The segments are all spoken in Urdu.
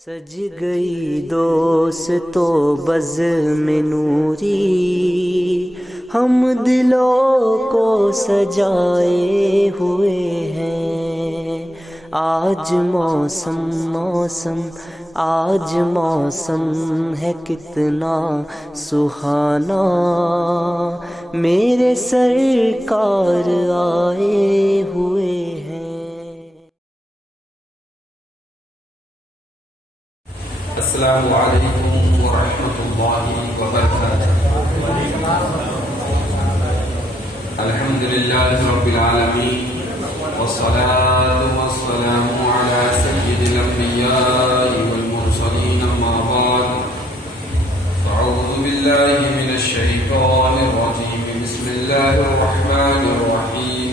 سج گئی دوستو بزم نوری، ہم دلوں کو سجائے ہوئے ہیں۔ آج موسم آج موسم ہے کتنا سہانا، میرے سرکار آئے ہوئے ہیں۔ السلام علیکم ورحمۃ اللہ وبرکاتہ۔ الحمدللہ رب العالمین، والصلاة والسلام علی سید الانبیاء والمرسلین، اما بعد فاعوذ باللہ من الشیطان الرجیم، بسم اللہ الرحمن الرحیم۔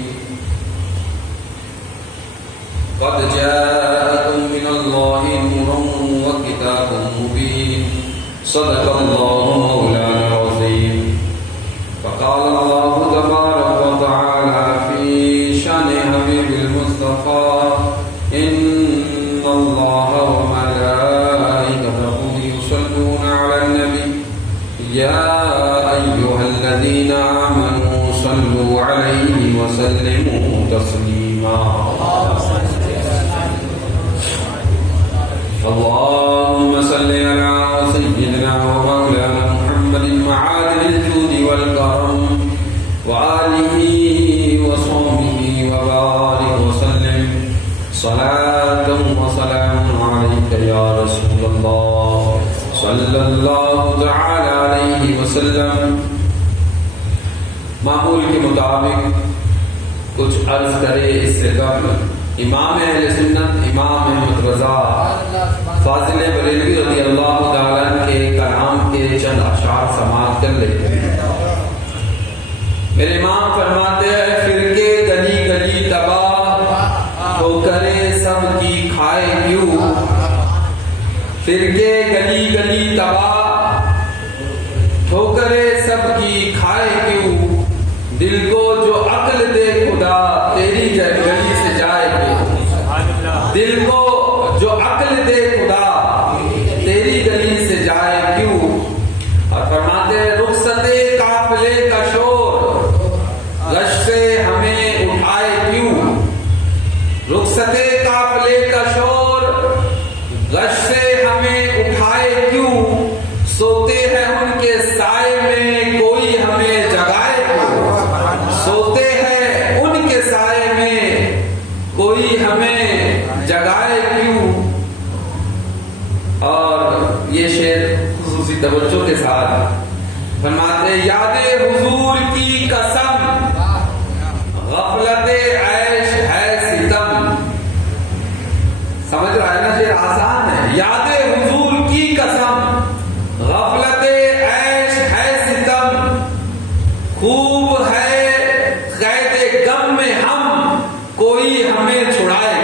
قد جاءكم من الله نور وكتاب مبين، صدق الله مولانا العظيم۔ فقال الله تبارك وتعالى في شأن حبيب المصطفى، إن الله وملائكته يصلون على النبي، يا أيها الذين آمنوا صلوا عليه وسلموا تسليما۔ اللهم صل على سيدنا ومولانا محمد معادن الجود والكرم، وآله وصحبه وبارك وسلم، صلاة وسلام عليك يا رسول الله صلى الله تعالى عليه وسلم۔ معمول کے مطابق کچھ عرض کرے اس سے قبل امام اہل سنت امام احمد رضا فاضل بریلوی رضی اللہ تعالیٰ عنہ کے کلام کے چند اشعار سماعت کر لیتے ہیں۔ میرے امام فرماتے ہیں، فرقے گلی گلی تباہ، ٹھوکریں سب کی کھائے کیوں؟ فرقے گلی گلی تباہ، ٹھوکریں سب کی کھائے کیوں؟ دل کو جو عقل دے خدا، تیری گلی سے جائے کیوں؟ دل کو جو عقل دے خدا، تیری گلی سے جائے کیوں؟ اور فرماتے ہیں، رخصت قافلے کا شور، غش سے ہمیں اٹھائے کیوں؟ رخصت قافلے کا شور، غش سے ہمیں اٹھائے کیوں؟ سوتے ہیں ان کے سائے میں، کوئی ہمیں جگائے کیوں؟ سوتے ہیں ان کے سائے میں، کوئی ہمیں جگائے کیوں؟ اور یہ شعر خصوصی توجہ کے ساتھ فرماتے، یاد حضور کی قسم، غفلت عیش ہے ستم۔ سمجھ رہا ہے نا، شعر آسان ہے۔ یاد حضور کی قسم، غفلت عیش ہے ستم، خوب ہے قید غم میں ہم، کوئی ہمیں چھڑائے۔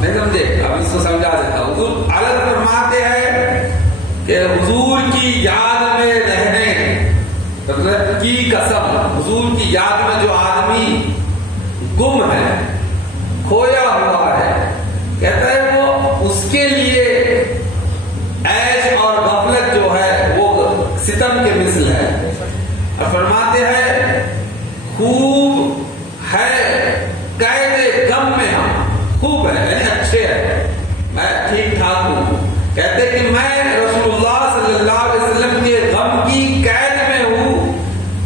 نہیں سمجھے؟ اب اس کو سمجھا دیتا ہوں۔ حضور عالم فرماتے ہیں کہ حضور کی یاد میں رہنے کی قسم، حضور کی یاد میں جو آدمی گم ہے، کھویا ہوا ہے، کہتا ہے وہ اس کے لیے عیش اور غفلت جو ہے وہ ستم کے مثل ہے۔ اور فرماتے ہیں، خوب ہے قید غم میں ہم، خوب ہے یعنی اچھے ہے، میں ٹھیک ٹھاک ہوں۔ کہتے کہ میں رسول اللہ صلی اللہ علیہ وسلم کے غم کی قید میں ہوں،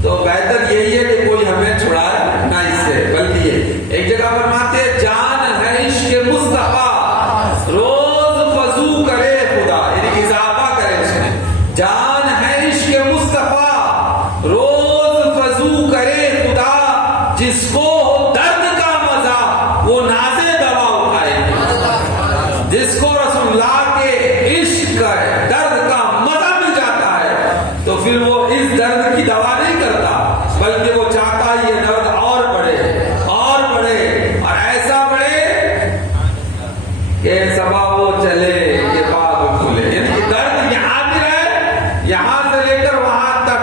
تو بہتر یہی ہے کہ کوئی ہمیں چھڑائے نہ اس سے، بلکہ ایک جگہ فرماتے ہیں، جان ہے عشق مصطفیٰ، روز فضو کرے خدا، یعنی اضافہ کرے اس میں، جان ہے عشق مصطفیٰ، روز فضو کرے خدا، جس کو ہو درد کا مزہ وہ نازے دوا اٹھائے گا۔ جس کو رسول اللہ کے عشق درد کا مزہ مل جاتا ہے، تو پھر وہ اس درد کی دوا نہیں کرتا، بلکہ وہ چاہتا ہے یہ درد اور بڑھے اور بڑھے، اور ایسا بڑھے کہ صبا وہ چلے کہ بات کھلے۔ یعنی کہ درد یہاں بھی رہے، یہاں سے لے کر وہاں تک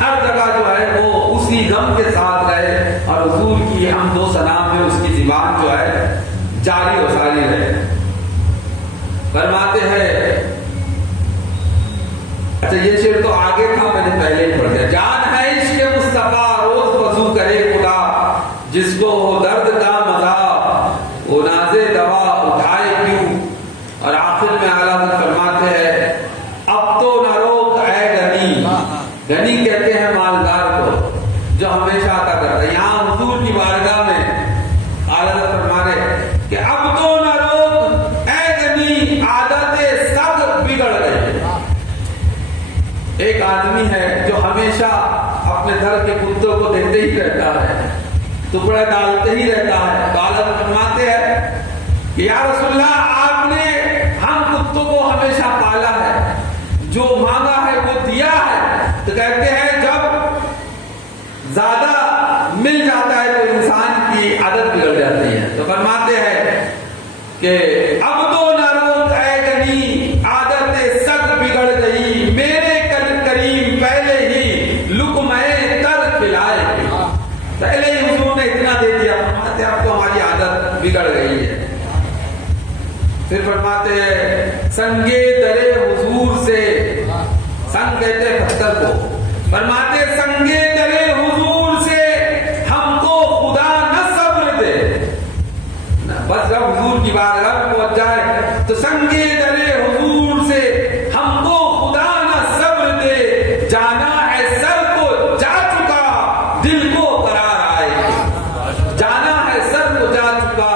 ہر جگہ جو ہے وہ اسی غم کے ساتھ رہے، اور حضور کی حمد و ثنا میں اس کی زبان جو ہے جاری و ساری رہے۔ فرماتے ہیں، اچھا یہ شعر تو آگے تھا، میں نے پہلے ہی پڑھ دیا، جان ہے عشق مصطفیٰ روز وضو کرے خدا، جس کو ہو درد کا مزہ وہ نازے دوا اٹھائے کیوں. اور آخر میں اعلیٰ حضرت فرماتے ہیں اب تو نہ روک اے غنی. غنی کہتے ہیں مالدار کو جو ہمیشہ عطا کرتا ہے. یہاں حضور کی بارگاہ میں اعلیٰ حضرت فرما رہے کہ اب تو نہ روک اے غنی عادتیں سب بگڑ گئی. ایک آدمی ہے جو ہمیشہ اپنے گھر کے کتوں کو دیتے ہی رہتا ہے، ٹکڑے ڈالتے ہی رہتا ہے. تو اعلیٰ حضرت فرماتے ہیں کہ یا رسول اللہ آپ نے ہم کتوں کو ہمیشہ پالا ہے، جو مانگا ہے وہ دیا ہے. تو کہتے ہیں جب زیادہ مل جاتا ہے تو انسان کی عادت بگڑ جاتی ہے. تو فرماتے ہیں کہ اب تو نہ روک اے غنی عادتیں سب بگڑ گئی، میرے کریم پہلے ہی لقمے تر کھلائے. پہلے ہی حضور نے اتنا دے دیا. فرماتے اب تو ہماری عادت بگڑ گئی ہے. پھر فرماتے ہیں سنگے درے حضور سے، سنگ کہتے ہیں پتھر کو، فرماتے سنگے درے حضور سے ہم کو خدا نہ صبر دے. بس جب حضور کی بارگاہ میں پہنچ جائے تو سنگے درے حضور سے ہم کو خدا نہ صبر دے. جانا ہے سر کو جا چکا دل کو قرار آئے، جانا ہے سر کو جا چکا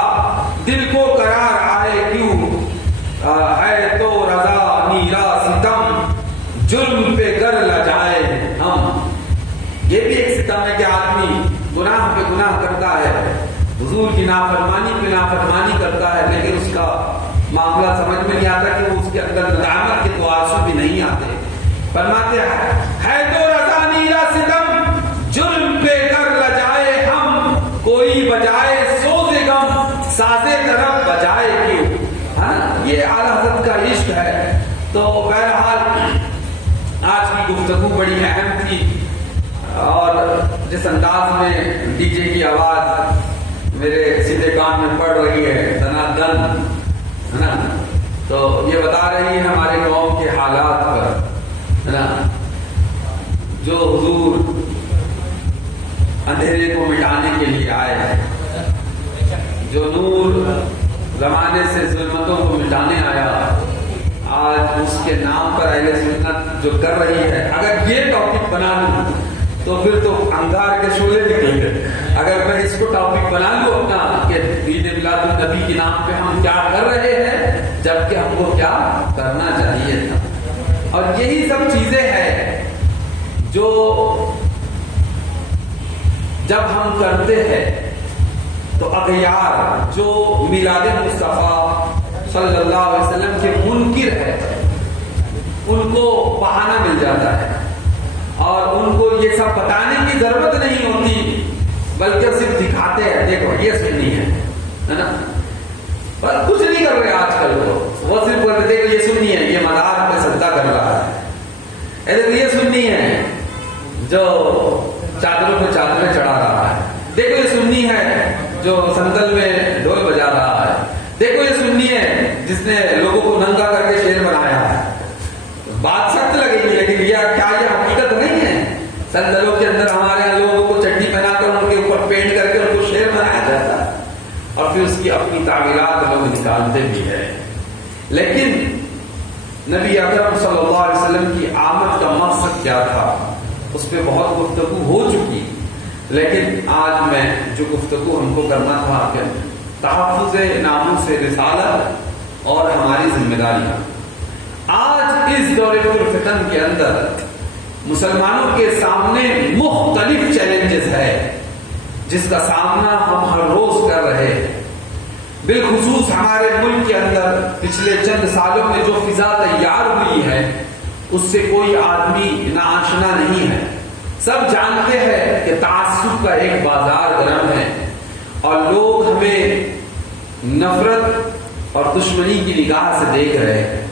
دل کو قرار آئے کیوں. ہے تو رضا نیرا ستم جرم پہ گر لجائے ہم. یہ بھی ایک ستم ہے کہ آدمی گناہ پہ گناہ کرتا ہے، حضور کی نافرمانی پہ نافرمانی کرتا ہے، لیکن اس کا معاملہ سمجھ میں نہیں آتا کہ وہ اس کے اندر ندامت کے تو آنسو بھی نہیں آتے. فرماتے ہے تو رضا نیرا ستم جرم پہ گر لجائے ہم، کوئی بجائے سوز غم سازے طرف بجائے کیوں. یہ اعلیٰ حضرت کا عشق ہے. تو بہرحال آج کی گفتگو بڑی اہم تھی، اور جس انداز میں ڈی جے کی آواز میرے سیدھے کان میں پڑ رہی ہے دنا دن، ہے نا، تو یہ بتا رہی ہے ہمارے قوم کے حالات پر، ہے نا. جو حضور اندھیرے کو مٹانے کے لیے آئے ہیں، جو نور زمانے سے ظلمتوں کو مٹانے آیا، آج اس کے نام پر اہل سنت جو کر رہی ہے. اگر یہ ٹاپک بنا لوں تو پھر تو انگار کے شعلے نکل گئے. اگر میں اس کو ٹاپک بنا لوں اپنا کہ عید میلاد النبی کے نام پہ ہم کیا کر رہے ہیں جبکہ ہم کو کیا کرنا چاہیے تھا. اور یہی سب چیزیں ہیں جو جب ہم کرتے ہیں تو اغیار جو میلاد مصطفیٰ صلی اللہ علیہ وسلم کے منکر ہے ان کو بہانہ مل جاتا ہے، اور ان کو یہ سب بتانے کی ضرورت نہیں ہوتی، بلکہ صرف دکھاتے ہیں دیکھو یہ سنی ہے نا. پر کچھ نہیں کر رہے آج کل وہ صرف بولتے دیکھو یہ سنی ہے، یہ مدار پہ سجدہ کر رہا ہے، دیکھو یہ سنی ہے جو چادروں پہ چادریں چڑھا رہا ہے، دیکھو یہ سنی ہے جو سندل میں ڈھول بجا رہا ہے، دیکھو یہ سنی ہے جس نے لوگوں کو ننگا کر کے شیر بنایا ہے. بات سخت لگے گی لیکن کیا یہ حقیقت نہیں ہے؟ سندلوں کے اندر ہمارے یہاں لوگوں کو چٹنی پہنا کر ان کے اوپر پینٹ کر کے ان کو شیر بنایا جاتا ہے، اور پھر اس کی اپنی تعمیرات لوگ نکالتے بھی ہیں. لیکن نبی اکرم صلی اللہ علیہ وسلم کی آمد کا مقصد کیا تھا اس پہ بہت گفتگو ہو چکی، لیکن آج میں جو گفتگو ہم کو کرنا تھا کہ تحفظ ناموس رسالت اور ہماری ذمہ داریاں. آج اس دور پرفتن کے اندر مسلمانوں کے سامنے مختلف چیلنجز ہے جس کا سامنا ہم ہر روز کر رہے ہیں. بالخصوص ہمارے ملک کے اندر پچھلے چند سالوں میں جو فضا تیار ہوئی ہے اس سے کوئی آدمی ناآشنا نہیں ہے. سب جانتے ہیں کہ تعصب کا ایک بازار گرم ہے اور لوگ ہمیں نفرت اور دشمنی کی نگاہ سے دیکھ رہے ہیں.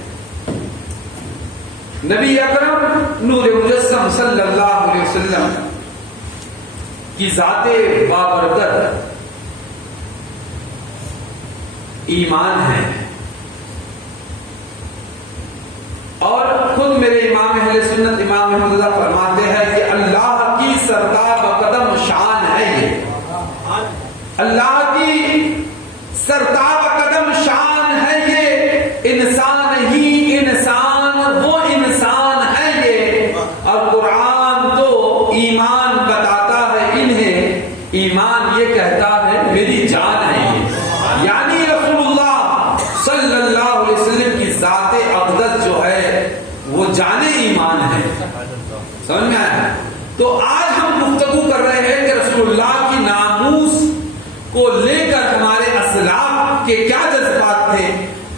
نبی اکرم نور مجسم صلی اللہ علیہ وسلم کی ذات بابرکت ایمان ہے. میرے امام اہل سنت امام احمد رضا فرماتے ہیں کہ اللہ کی سرتاب قدم شان ہے یہ، اللہ کی سرتاب قدم شان ہے یہ، انسان ہی انسان وہ انسان ہے یہ، اور قرآن تو ایمان بتاتا ہے انہیں، ایمان یہ کہتا ہے میری جان ہے یہ، یعنی رسول اللہ صلی اللہ علیہ وسلم کی ذات اقدس جو ہے وہ جان ایمان ہے. سمجھ میں آیا؟ تو آج ہم گفتگو کر رہے ہیں کہ رسول اللہ کی ناموس کو لے کر ہمارے اسلاف کے کیا جذبات تھے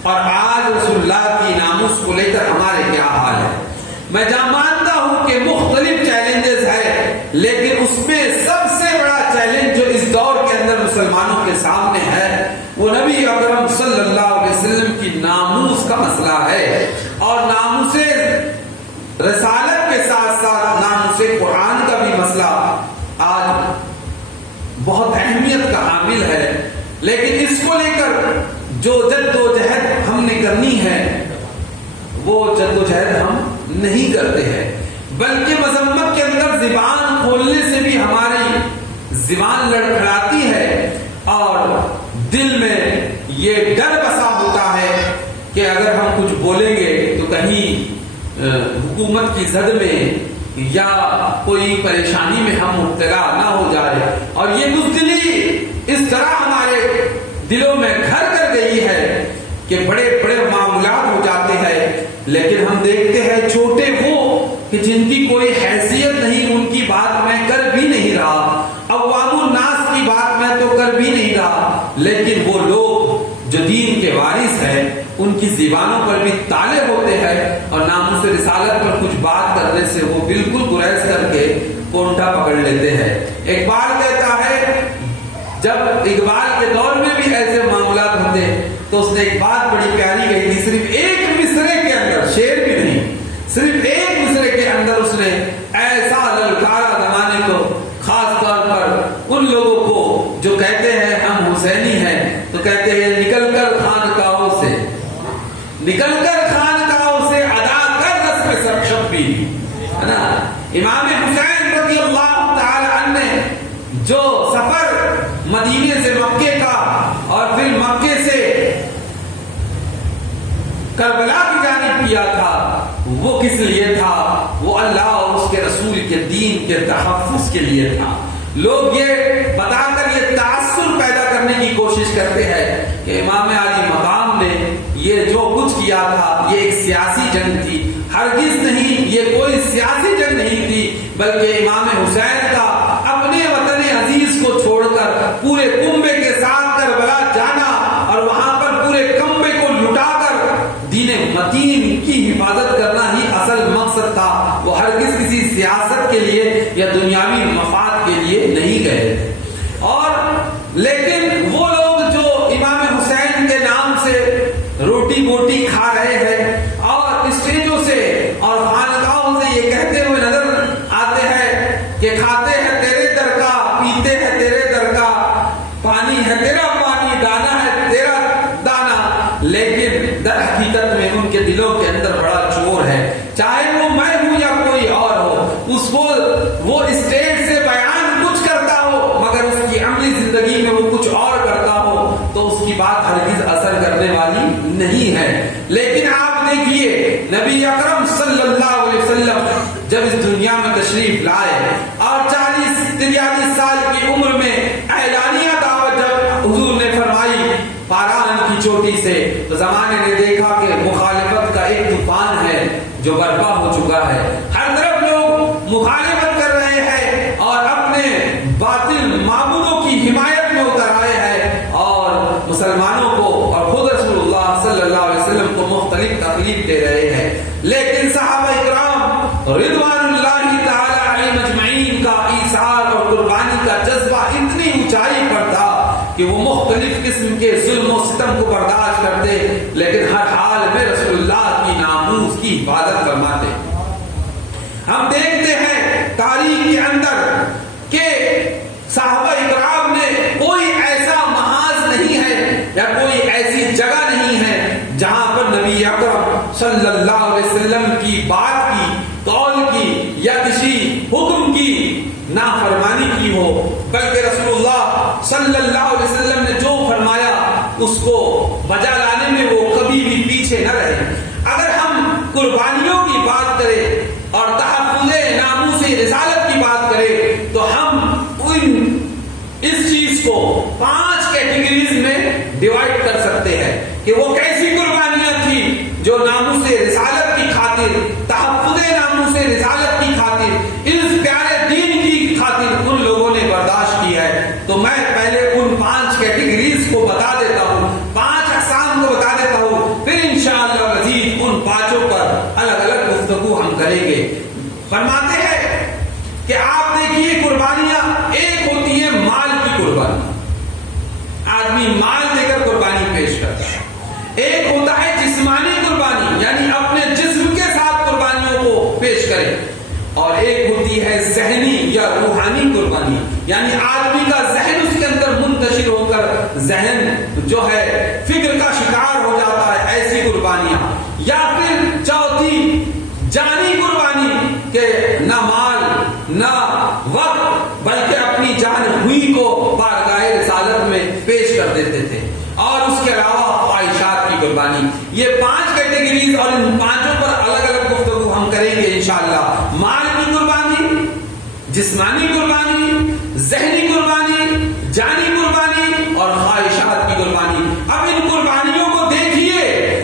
اور آج رسول اللہ کی ناموس کو لے کر ہمارے کیا حال ہے. میں مانتا ہوں کہ مختلف چیلنجز ہے، لیکن اس میں سب سے بڑا چیلنج جو اس دور کے اندر مسلمانوں کے سامنے ہے وہ نبی اکرم صلی اللہ علیہ وسلم کی ناموس کا مسئلہ ہے، اور ناموس رسالت کے ساتھ ساتھ ناموس قرآن کا بھی مسئلہ آج بہت اہمیت کا حامل ہے. لیکن اس کو لے کر جو جد و جہد ہم نے کرنی ہے وہ جد و جہد ہم نہیں کرتے ہیں، بلکہ مذمت کے اندر زبان کھولنے سے بھی ہماری زبان لڑکھڑاتی ہے، اور دل میں یہ ڈر بسا ہوتا ہے کہ اگر ہم کچھ بولیں گے تو کہیں حکومت کی زد میں یا کوئی پریشانی میں ہم مبتلا نہ ہو جائے. اور یہ بزدلی اس طرح ہمارے دلوں میں گھر کر گئی ہے کہ بڑے بڑے معاملات ہو جاتے ہیں، لیکن ہم دیکھتے ہیں چھوٹے وہ کہ جن کی کوئی حیثیت نہیں ان کی بات میں کر بھی نہیں رہا، عوام الناس کی بات میں تو کر بھی نہیں رہا، لیکن وہ لوگ جو دین کے وارث ہیں ان کی زبانوں پر بھی تالے ہوتے ہیں، اور ناموس رسالت پر کچھ بات کرنے سے وہ بالکل گریز کر کے کونٹا پکڑ لیتے ہیں. اقبال کہتا ہے جب اقبال کے دور میں بھی ایسے معاملات ہوتے تو اس نے ایک بات بڑی پیاری کہی تھی، صرف ایک مصرے کے اندر، شعر بھی نہیں، صرف ایک مصرے کے اندر اس نے ایسا للکارا زمانے کو، خاص طور پر ان لوگوں کو جو کہتے ہیں ہم حسینی ہیں، تو کہتے ہیں نکل کر خانقاہوں سے، نکل کر خانقاہوں سے ادا کر رسم سرشبی، ہے نا. امام حسین رضی اللہ تعالی عنہ نے جو سفر مدینے سے مکے کا اور پھر مکے سے کربلا کی جانب کیا تھا، وہ کس لیے تھا؟ وہ اللہ اور اس کے رسول کے دین کے تحفظ کے لیے تھا. لوگ یہ بتا کر یہ تاثر پیدا کرنے کی کوشش کرتے ہیں کہ امام علی مقام نے یہ جو کچھ کیا تھا یہ ایک سیاسی جنگ تھی. ہرگز نہیں، یہ کوئی سیاسی جنگ نہیں تھی، بلکہ امام حسین کا اپنے وطن عزیز کو چھوڑ کر پورے کنبے کے ساتھ کربلا جانا اور وہاں پر پورے کنبے کو لٹا کر دین متین کی حفاظت کرنا ہی اصل مقصد تھا. وہ ہرگز کسی سیاست کے لیے یا دنیاوی مفاد کے لیے نہیں گئے تھے. اور لیکن وہ لوگ جو امام حسین کے نام سے روٹی بوٹی کھا رہے ہیں اور اسٹیجوں سے اور خانقاہوں سے یہ کہتے ہوئے نظر آتے ہیں کہ کھاتے ہیں تیرے در کا، پیتے ہیں تیرے در کا، پانی ہے تیرا پانی، دانا ہے تیرا دانا، لیکن در حقیقت میں ان کے دلوں کے اندر بڑا چور ہے. چاہے وہ میں ہوں یا کوئی اور ہو، اس کو وہ اسٹیج سے بیان کچھ کرتا ہو مگر اس کی عملی زندگی میں وہ کچھ اور کرتا ہو تو اس کی بات ہرگز اثر کرنے والی نہیں ہے. لیکن آپ دیکھیے نبی اکرم صلی اللہ علیہ وسلم جب اس دنیا میں تشریف لائے اور 40-43 سال کی عمر میں اعلانیہ دعوت جب حضور نے فرمائی پاران کی چوٹی سے، تو زمانے نے دیکھا کہ مخالفت کا ایک طوفان ہے جو برپا ہو چکا ہے. ہر طرف لوگ مخالفت کر رہے ہیں اور اپنے باطل معبودوں کی حمایت میں اتر آئے ہیں اور مسلمانوں کو اور خود رسول اللہ صلی اللہ علیہ وسلم کو مختلف تکلیف دے رہے ہیں. لیکن صحابہ کرام رضوان اللہ تعالی علیہم اجمعین کا ایثار اور قربانی کا جذبہ اتنی اونچائی پر تھا کہ وہ مختلف قسم کے ظلم و ستم کو برداشت کرتے، لیکن ہر حال میں رسول اللہ کی ناموس کی حفاظت فرماتے. ہم دیکھتے ہیں تاریخ کے اندر کہ صحابہ اکرام نے کوئی ایسا محاذ نہیں ہے یا کوئی ایسی جگہ نہیں ہے جہاں پر نبی اکرم صلی اللہ علیہ وسلم کی بات کی، قول کی یا کسی حکم کی نافرمانی کی ہو، بلکہ رسول اللہ صلی اللہ علیہ وسلم نے جو فرمایا اس کو بجا لانے میں وہ کبھی بھی پیچھے نہ رہے۔ اگر ہم قربانیوں کی بات کریں اور تحفظ ناموس رسالت کی بات کریں تو ہم اس چیز کو 5 کیٹیگریز میں ڈیوائڈ کر سکتے ہیں کہ وہ کیسی قربانیاں تھی جو ناموس رسالت کی خاطر، تحفظ ناموس رسالت کی خاطر، اس پیارے دین کی خاطر ان لوگوں نے برداشت کی ہے۔ تو میں پہلے ان 5 کیٹیگریز کو بتا دیتا ہوں، 5 اقسام کو بتا دیتا ہوں، پھر انشاءاللہ مزید ان 5 پر الگ الگ گفتگو ہم کریں گے۔ فرماتے ہیں کہ آپ دیکھیے قربانیاں، ایک ہوتی ہے مال کی قربانی، آدمی مال دے کر قربانی پیش کرتا ہے۔ ایک ہوتا ہے جسمانی قربانی، یعنی اپنے جسم کے ساتھ قربانیوں کو پیش کرے، اور ایک ہوتی ہے ذہنی یا روحانی قربانی، یعنی آدمی کا ذہن اس کے اندر منتشر ہو کر ذہن جو ہے فکر کا شکار ہو جاتا ہے، ایسی قربانیاں۔ یا پھر چوتھی جانی قربانی کہ نہ مال نہ وقت بلکہ اپنی جان ہوئی کو بارگاہ رسالت میں پیش کر دیتے تھے، اور اس کے علاوہ خواہشات کی قربانی۔ یہ 5 کیٹیگریز اور ان 5 پر الگ الگ گفتگو ہم کریں گے انشاءاللہ۔ مال کی قربانی، جسمانی قربانی، ذہنی قربانی، جانی قربانی اور خواہشات کی قربانی۔ اب ان قربانیوں کو دیکھیے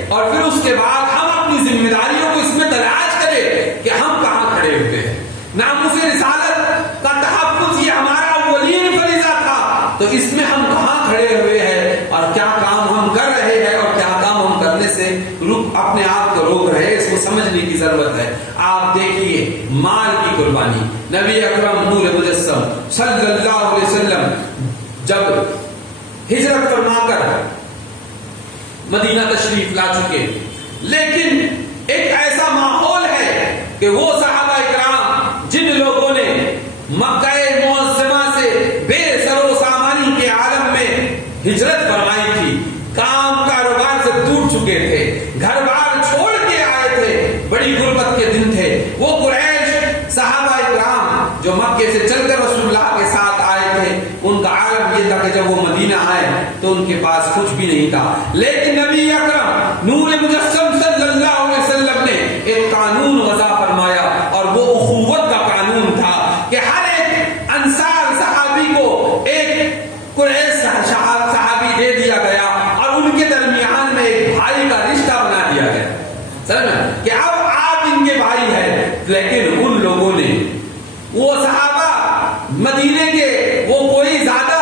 اور پھر اس کے بعد ہم اپنی ذمہ داریوں کو اس میں تلاش کریں کہ ہم کہاں کھڑے ہوئے ہیں۔ ناموس رسالت کا تحفظ یہ ہمارا اولین فریضہ تھا، تو اس میں ہم کہاں کھڑے ہوئے ہیں اور کیا کام ہم کر رہے ہیں اور کیا کام ہم کرنے سے اپنے آپ کو روک رہے ہیں، اس کو سمجھنے کی ضرورت ہے۔ آپ دیکھیے مال کی قربانی، نبی اکرم نور مجسم صلی اللہ علیہ وسلم جب ہجرت فرما کر مدینہ تشریف لا چکے، لیکن ایک ایسا ماحول ہے کہ وہ صحابہ اکرام جن لوگوں نے مکہ معظمہ سے بے سر و سامانی کے عالم میں ہجرت فرمائی تھی، کام کاروبار سے ٹوٹ چکے تھے، گھر بار چھوڑ کے آئے تھے، بڑی غربت کے دن تھے، وہ قریش صحابہ اکرام جو مکے سے چل کر رسول اللہ کے ساتھ آئے تھے، ان کا عالم یہ تھا کہ جب وہ مدینہ آئے تو ان کے پاس کچھ بھی نہیں تھا، لیکن نبی اکرم نور مجسم صلی اللہ علیہ وسلم نے ایک قانون وضع فرمایا، اور وہ اخوت کا قانون تھا کہ ہر ایک انصار صحابی کو ایک قریش صحابی دے دیا گیا، اور ان کے درمیان میں ایک بھائی کا رشتہ بنا دیا گیا، سمجھنا کہ اب آپ ان کے بھائی ہیں۔ لیکن ان لوگوں نے، وہ صحابہ مدینے کے وہ کوئی زیادہ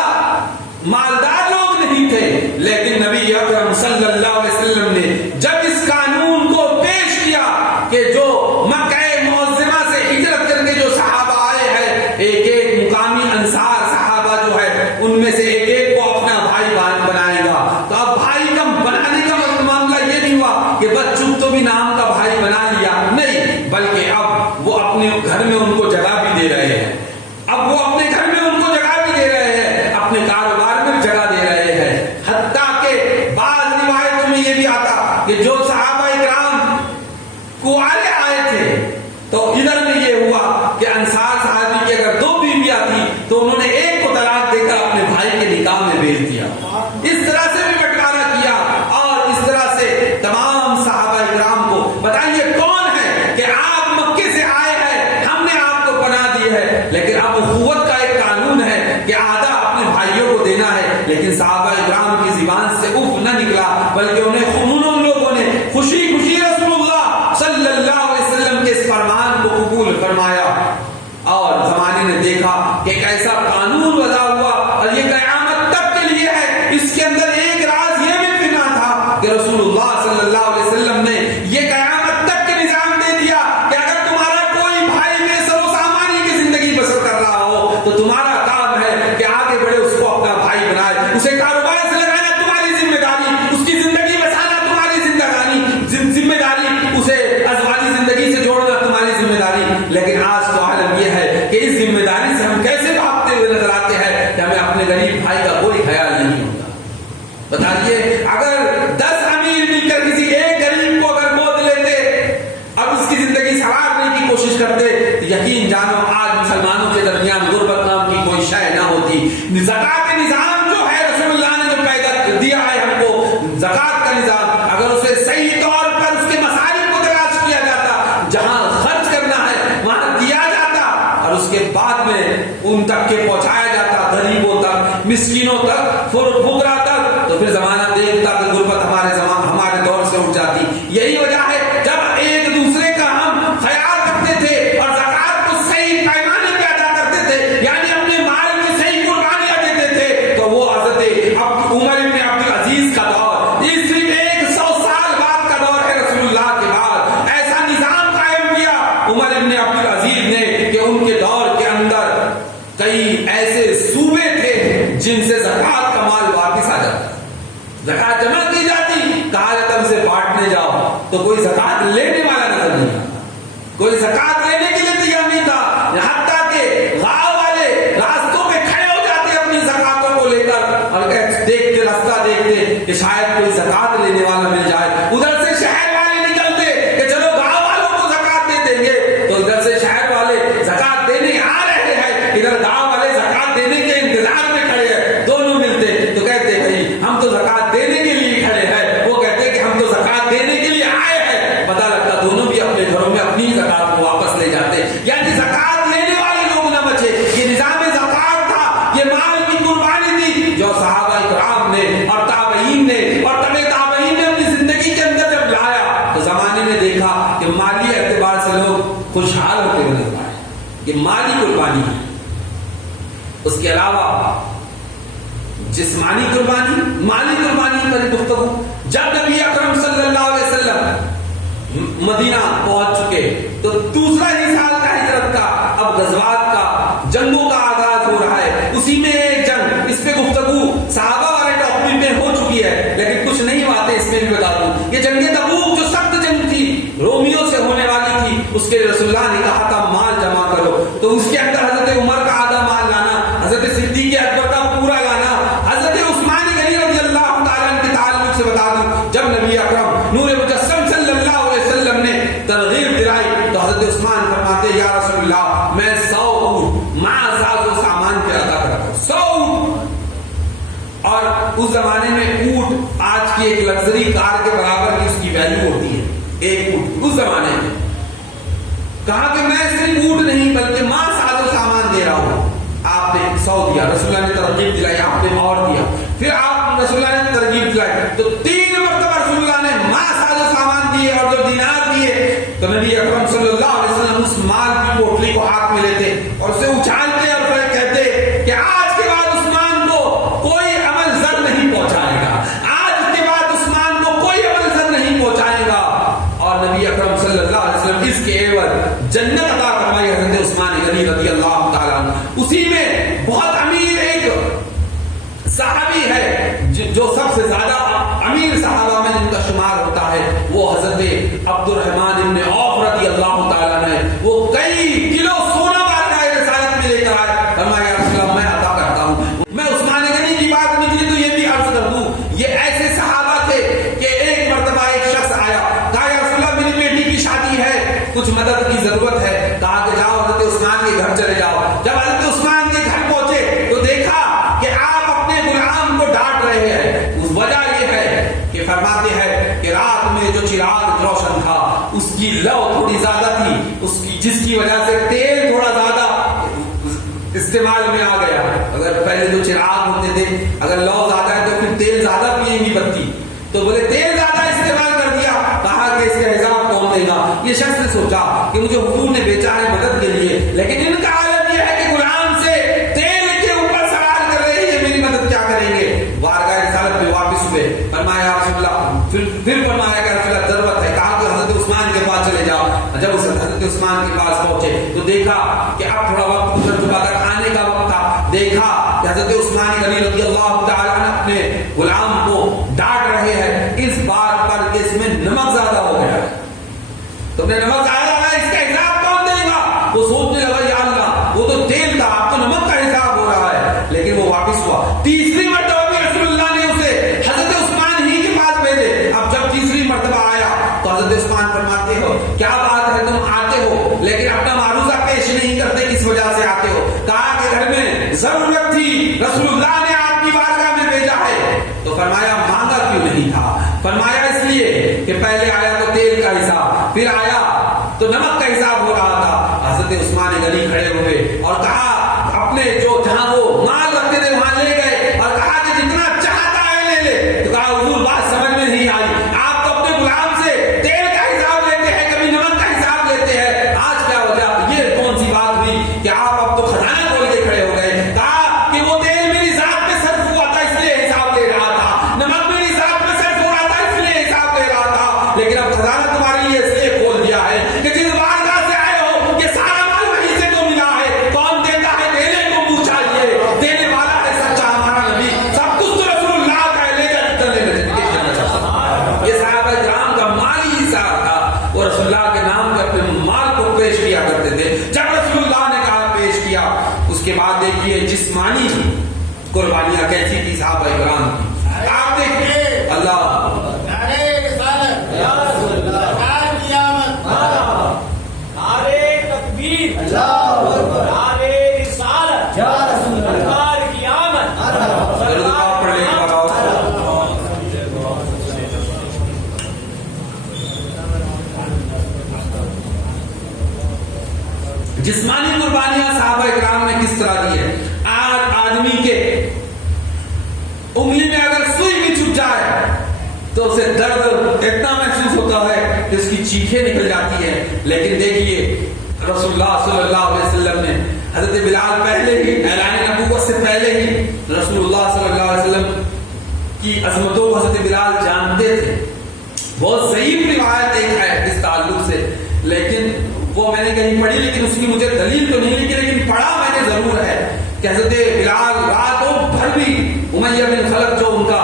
مالدار لوگ نہیں تھے، لیکن نبی اکرم صلی اللہ علیہ وسلم نے جب اس قانون کو پیش کیا کہ جو مکہ معظمہ سے ہجرت کر کے جو صحابہ آئے ہیں، ایک ایک مقامی انصار صحابہ جو ہے ان میں سے ایک ایک کو اپنا بھائی بنائے گا، تو اب بھائی کا بنانے کا معاملہ یہ نہیں ہوا کہ بس چپ تو بھی نام کا بھائی بنا لیا، نہیں، بلکہ اب وہ اپنے گھر میں ان کو جگہ بھی دے رہے ہیں، اب وہ اپنے گھر میں ان کو جگہ بھی دے رہے ہیں، اپنے کاروبار میں بھی جگہ دے رہے ہیں، حتیٰ کہ بعض روایتوں میں یہ بھی آتا کہ جو صحابہ اکرام کوالے آئے تھے تو ادھر میں یہ ہوا کہ انصار صحابی کی اگر 2 بیویاں تھیں تو انہوں نے ایک کو طلاق دے کر اپنے بھائی کے نکاح میں بھیج دیا، اس طرح سے بھی بٹوارا کیا، اور اس طرح سے تمام صحابہ اکرام کو بتائیے کون ہے کہ آپ مکے سے آئے ہیں، ہم نے آپ کو پناہ دی ہے، لیکن اب اخوت کا ایک قانون ہے کہ آدھا اپنے بھائیوں کو دینا ہے، لیکن صحابہ اکرام کی زبان سے اف نہ نکلا، بلکہ ان لوگوں نے خوشی خوشی رسول اللہ صلی اللہ علیہ وسلم کے اس فرمان کو قبول فرمایا، اور زمانے نے دیکھا کہ ایک ایسا مسکینوں تک، فقراء تک، تو پھر زمانہ دیکھتا کہ غربت ہمارے دور سے اٹھ جاتی. یہی وجہ ہے جب ایک دوسرے کا ہم خیال رکھتے تھے اور زکات کو صحیح پیمانے پہ ادا کرتے تھے، یعنی اپنے مال کی صحیح قربانیاں دیتے تھے، تو وہ حضرت عمر بن عبد العزیز کا دور، یہ صرف 100 سال بعد کا دور ہے رسول اللہ کے بعد. ایسا نظام قائم کیا عمر بن عبد العزیز نے کہ ان کے دور کے اندر کئی ایسے صوبے تھے جن سے زکات کا مال واپس آ جاتا، زکات جمع کی جاتی، کہا جاتا ہم سے بانٹنے جاؤ، تو کوئی زکات لینے والا نظر نہیں آتا، کوئی زکات لینے کے لیے تیار نہیں تھا. حتیٰ کہ گاؤں والے راستوں میں کھڑے ہو جاتے اپنی زکاتوں کو لے کر اور دیکھتے راستہ دیکھتے کہ شاید کوئی زکات لینے والا مل جائے. ادھر سے شہر والے نکلتے کہ چلو گاؤں والوں کو زکات دے دیں گے، تو ادھر سے شہر والے زکات دینے آ رہے ہیں، ادھر گاؤں والے زکات دینے کے انتظار میں کھڑے ہیں. دونوں ملتے تو کہتے بھائی ہم تو زکات دینے کے لیے کھڑے ہیں، وہ کہتے کہ ہم تو زکات دینے کے لیے آئے ہیں. پتہ لگتا دونوں بھی اپنے گھروں میں اپنی زکات کو واپس لے جاتے. یعنی زکات لینے والے لوگ نہ بچے. یہ نظام زکات تھا، یہ مال کی قربانی تھی جو صحابہ کرام نے اور تابعین نے اور تبع تابعین نے اپنی زندگی کے اندر جب لایا تو زمانے میں دیکھا کہ مالی اعتبار سے لوگ خوشحال ہوتے ہوئے نظر آئے. یہ مالی قربانی ہے. اس کے علاوہ جسمانی قربانی، مالی قربانی پر گفتگو. جب نبی اکرم صلی اللہ علیہ وسلم مدینہ پہنچ چکے تو دوسرا ہی سال کا ہجرت کا، اب غزوات کا، جنگوں کا آغاز ہو رہا ہے. اسی میں ایک جنگ، اس پہ گفتگو صحابہ والے ٹاپک میں ہو چکی ہے، لیکن کچھ نئی باتیں اس میں بھی بتا دوں. یہ جنگ تبوک جو سخت جنگ تھی، رومیوں سے ہونے والی تھی، اس کے رسول اللہ نے کہا تھا مال جمع کرو، تو اس کے اندر حضرت عمر کا آدھا مال لانا، حضرت صدیق اکبر کا پورا لانا، حضرت عثمان غنی رضی اللہ تعالیٰ عنہ کے تعلق سے بتا دوں. جب نبی اکرم نور مجسم صلی اللہ علیہ وسلم نے ترغیب دلائی تو حضرت عثمان فرماتے یا رسول اللہ میں 100 اونٹ معزاز و سامان کے عطا کرتا ہوں. 100 اونٹ. اور اس زمانے میں اونٹ آج کی ایک لگژری کار کے برابر کی اس کی ویلیو ہوتی ہے. ایک اونٹ اس زمانے میں کہا کہ میں صرف اونٹ نہیں بلکہ ماں ساز و سامان دے رہا ہوں. آپ نے 100 دیا، رسول اللہ نے ترغیب دلائی، آپ نے اور دیا، پھر آپ رسول اللہ نے ترغیب دلائی تو 3 مرتبہ رسول اللہ نے ماں ساز و سامان دیے اور جو دینار دیے. تو نبی اکرم صلی اللہ علیہ وسلم اس مال کی پوٹلی کو ہاتھ میں لیتے اور اسے اچھالتے اور پھر کہتے کہ آج کے بعد عثمان کو کوئی عمل زر نہیں پہنچائے گا، آج کے بعد عثمان کو کوئی عمل زر نہیں پہنچائے گا. اور نبی اکرم صلی اللہ علیہ وسلم اس کے عوض جنت عطا فرمائی حضرت عثمان غنی رضی اللہ تعالیٰ عنہ. اسی میں بہت امیر ایک صحابی ہے جو سب سے زیادہ امیر صحابہ میں جن کا شمار ہوتا ہے، وہ حضرت عبد الرحمن بن عوف رضی اللہ تعالیٰ عنہ. وہ کئی کلو سونا بارگاہ رسالت میں لے کر آئے، فرمایا یا رسول اللہ میں عطا کرتا ہوں. میں عثمان غنی کی بات نکلی تو یہ بھی عرض کر دوں، یہ ایسے صحابہ تھے کہ ایک مرتبہ ایک شخص آیا، کہا یا رسول اللہ میری بیٹی کی شادی ہے، کچھ مدد کی ضرورت ہے. کہا کہ جاؤ حضرت عثمان کے گھر چلے جاؤ. جب حضرت عثمان کے گھر پہنچے تو دیکھا کہ آپ اپنے غلام کو ڈانٹ رہے ہیں. اس وجہ یہ ہے کہ فرماتے ہیں کہ رات میں جو چراغ روشن تھا اس کی لو تھوڑی زیادہ تھی، اس کی جس کی وجہ سے تیل تھوڑا زیادہ استعمال میں آ گیا. اگر پہلے جو چراغ ہوتے تھے اگر لو زیادہ ہے تو پھر تیل زیادہ پیئیں گی بتی، تو بولے تیل زیادہ استعمال کر دیا. کہا کہ اس کا حساب کون دے گا؟ یہ شخص نے سوچا کہ مجھے حضور نے بیچا ہے مدد کے لیے، لیکن ان کا عالم یہ ہے کہ غلام سے تیل کے اوپر سوال کر رہے ہیں، میری مدد کیا کریں گے؟ بارگاہ رسالت میں واپس ہوئے، فرمایا یا رسول اللہ، پھر فرمایا کہ رسول اللہ ضرورت ہے. کہا کہ حضرت عثمان کے پاس چلے جاؤ. جب اس حضرت عثمان کے پاس پہنچے تو دیکھا کہ اب تھوڑا وقت گزر چکا تھا، کھانے کا وقت تھا. دیکھا کہ حضرت عثمان غنی رضی اللہ تعالیٰ عنہ اپنے غلام کو ڈانٹ رہے ہیں اس بات پر کہ اس میں نمک زیادہ ہو گیا ہے. تم نے نمک زیادہ ڈالا، اس کا حساب کون دے گا؟ وہ سوچنے لگا یا اللہ وہ تو تیل تھا، اب تو نمک کا حساب ہو رہا ہے. لیکن وہ واپس ہوا. تیسری مرتبہ بھی رسول اللہ نے اسے حضرت عثمان ہی کے پاس بھیجے. اب جب تیسری مرتبہ آیا تو حضرت عثمان فرماتے ہو کیا بات ہے، تم آتے ہو لیکن اپنا معروضہ پیش نہیں کرتے، کس وجہ سے آتے ہو؟ کہا کہ گھر میں ضرورت تھی، رسول اللہ نے آپ کی بارگاہ میں بھیجا ہے. تو فرمایا مانگا کیوں نہیں تھا؟ فرمایا اس لیے کہ پہلے آیا تو تیل کا حساب، پھر آیا تو نمک کا حساب ہو رہا تھا. حضرت عثمان غنی کھڑے ہوئے اور کہا اپنے جو جہاں وہ مال رکھتے تھے وہاں لے گئے وہ رسول اللہ کے نام پہ اپنے مال کو پیش کیا کرتے تھے. جب رسول اللہ نے کہا پیش کیا، اس کے بعد دیکھیے جسمانی قربانیاں کیسی تھی صحابہ کرام کی. آپ دیکھیے اللہ جسمانی قربانیاں صحابہ اکرام نے کس طرح دی ہے. آج آدمی کے انگلی میں اگر سوئی بھی چھپ جائے تو اسے درد اتنا محسوس ہوتا ہے کہ اس کی چیخیں نکل جاتی ہیں. لیکن دیکھیے رسول اللہ صلی اللہ علیہ وسلم نے حضرت بلال پہلے ہی اعلان نبوت سے پہلے ہی رسول اللہ صلی اللہ علیہ وسلم کی عظمتوں کو حضرت بلال جانتے تھے. بہت ضعیف روایت ایک ہے اس تعلق سے، لیکن وہ میں نے کہیں پڑھی، لیکن اس کی مجھے دلیل تو نہیں لکھی، لیکن پڑھا میں نے ضرور ہے کہ حضرت بلال راتوں بھر بھی امیہ بن خلف جو ان کا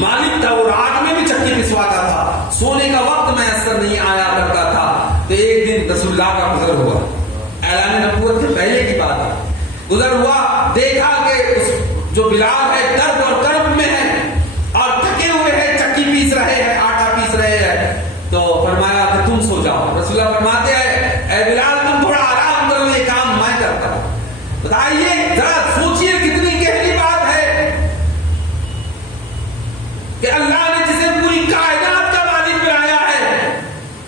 مالک تھا وہ رات میں بھی چکی پسواتا تھا، سونے کا وقت میسر نہیں آیا کرتا تھا. تو ایک دن رسول اللہ کا گزر ہوا، اعلان نبوت سے پہلے کی بات ہے، گزر ہوا، دیکھا کہ اس جو بلال ہے درد اور کرب میں ہے اور تھکے ہوئے ہیں، چکی پیس رہے ہیں، آٹا پیس رہے ہیں. تو فرمایا کہ تم سو جاؤ. رسول اللہ فرماتے ہیں اے بلال تم تھوڑا آرام کرو، یہ کام میں کرتا ہوں. بتائیے ذرا سوچیے کتنی گہری بات ہے کہ اللہ نے جسے پوری کائنات کا مالک بنایا ہے،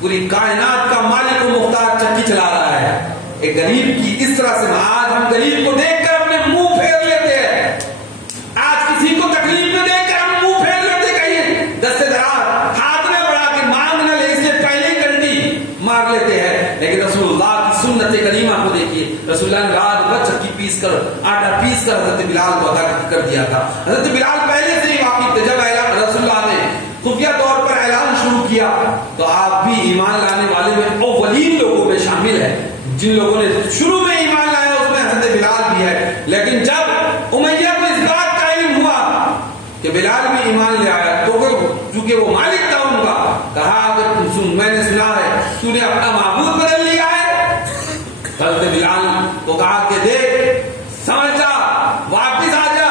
پوری کائنات کا مالک و مختار چکی چلا رہا ہے، ایک غریب کی اس طرح سے. آج ہم غریب کو دیکھ کر اپنے منہ پھیر لیتے ہیں، آج کسی کو تکلیف میں دیکھ کر ہم منہ پھیر لیتے، کہیں دستے دراز ہاتھ میں بڑھا کے مانگ نہ لے اس لیے پہلے ہی کنڈی مار لیتے ہیں. لیکن رسول اللہ کی سنت کریمہ کو دیکھیے، رسول اللہ نے رات بھر چکی پیس کر آٹا پیس کر حضرت بلال کو عطا کر دیا تھا. حضرت بلال پہلے سے ہی واقف تھے. جب رسول اللہ نے خفیہ طور پر اعلان شروع کیا تو آپ بھی ایمان لانے والے میں اولین لوگوں میں شامل ہے. جن لوگوں نے شروع میں ایمان لایا اس میں حضرت بلال بھی ہے. لیکن جب امیہ کو اس بات کا علم ہوا کہ بلال بھی ایمان لے آیا تو چونکہ وہ مالک تھا ان کا، کہا کہ میں نے سنا ہے تو نے اپنا معبود بدل لیا ہے. حضرت بلال کو کہا کہ دیکھ سمجھ جا، واپس آ جا،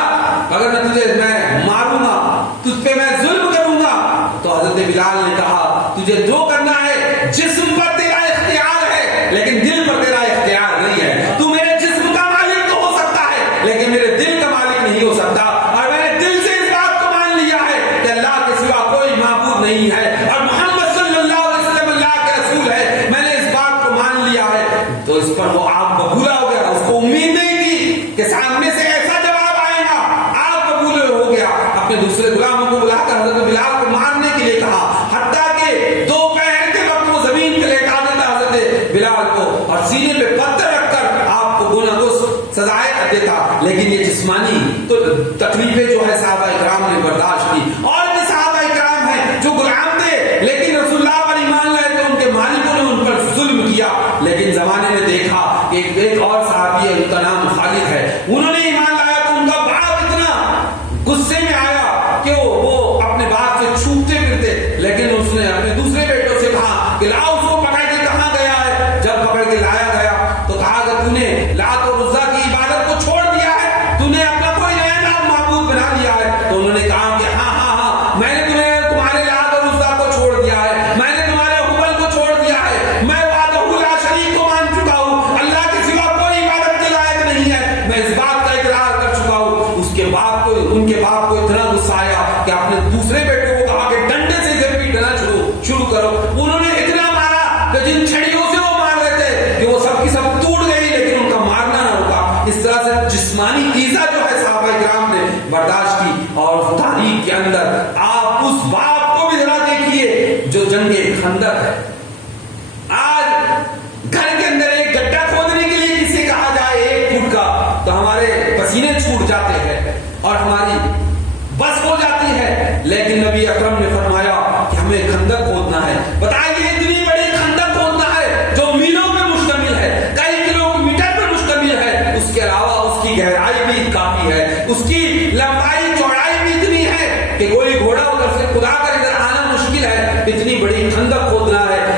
اگر میں ماروں گا تجھ پہ میں ظلم کروں گا. تو حضرت بلال نے کہا تجھے جو کرنا ہے جسم پر تیرا اختیار ہے لیکن دل پر تیرا اختیار نہیں ہے. تو میرے جسم کا مالک تو ہو سکتا ہے لیکن میرے دل کا مالک نہیں ہو سکتا. اور میں نے دل سے اس بات کو مان لیا ہے کہ اللہ کے سوا کوئی معبود نہیں ہے اور محمد صلی اللہ علیہ وسلم اللہ کے رسول ہے. میں نے اس بات کو مان لیا ہے. تو اس پر وہ آپ ببولا ہو گیا. اس کو امید نہیں تھی کہ سامنے سے ایسا جواب آئے گا. آپ ببولے ہو گیا. اپنے دوسرے غلاموں کو بلا کر حضرت بلال کو مارنے کے لیے کہا، حتیٰ کہ دوپہر کے وقت وہ زمین پہ لیٹا دیتا حضرت بلال کو اور سینے پہ پتھر رکھ کر آپ کو گناہ گوش سزائیں دیتا. لیکن یہ جسمانی تو تکلیفیں جو ہے صحابہ اکرام نے برداشت کی. اور بھی صحابہ اکرام ہیں جو غلام تھے لیکن رسول اللہ پر ایمان لائے تو ان کے مالکوں نے ان پر ظلم کیا. لیکن زمانے نے دیکھا کہ ایک اور صحابی ہے، ان کا نام خالد ہے، انہوں نے ایمان لایا تو ان کا باپ اتنا غصے میں آیا کہ وہ اپنے باپ سے چھوٹتے پھرتے. لیکن اس نے اپنے دوسرے بیٹوں سے کہا کہ لاؤ اس کو پکڑ کے کہاں گیا ہے. جب پکڑ کے لایا گیا تو کہا کہ تو نے لات اور عزا کی عبادت کو چھوڑ دیا ہے، تو نے اپنا کوئی نیا نام معبود بنا لیا ہے. تو انہوں نے کہا کہ ہاں ہاں ہاں میں نے تمہارے لات اور عزا کو چھوڑ دیا ہے، میں نے تمہارے حبل کو چھوڑ دیا ہے، میں وحدہ لا شریک کو مان چکا ہوں، اللہ کے سوا کوئی عبادت کے لائق نہیں ہے، میں اس بات کا اقرار کر چکا ہوں. اس کے باپ کو ان کے باپ کو اتنا غصہ آیا کہ اپنے دوسرے بیٹوں کو کہا کہ ڈنڈے سے اسے پیٹنا شروع کرو. انہوں نے اتنا مارا کہ جن چھڑیوں سے وہ مار رہے تھے کہ وہ سب کی سب ٹوٹ گئی لیکن ان کا مارنا نہ رکا. اس طرح سے جسمانی ایذا جو ہے صحابہ کرام نے برداشت کی. اور تاریخ کے اندر آپ اس باپ کو بھی ذرا دیکھیے جو جنگ خندق ہے. آج گھر کے اندر ایک گڈھا کھودنے کے لیے کسی کہا جائے 1 فٹ کا تو ہمارے پسینے چھوٹ جاتے ہیں اور ہماری بس ہو جاتی ہے. لیکن نبی اکرم نے فرمایا کہ ہمیں خندق کھودنا ہے. بتائیے اتنی بڑی خندق کھودنا ہے جو میلوں پہ مشتمل ہے، کئی کلو میٹر پہ مشتمل ہے. اس کے علاوہ اس کی گہرائی بھی کافی ہے، اس کی لمبائی چوڑائی بھی اتنی ہے کہ کوئی گھوڑا ادھر سے کدا کر ادھر آنا مشکل ہے. اتنی بڑی خندق کھودنا ہے.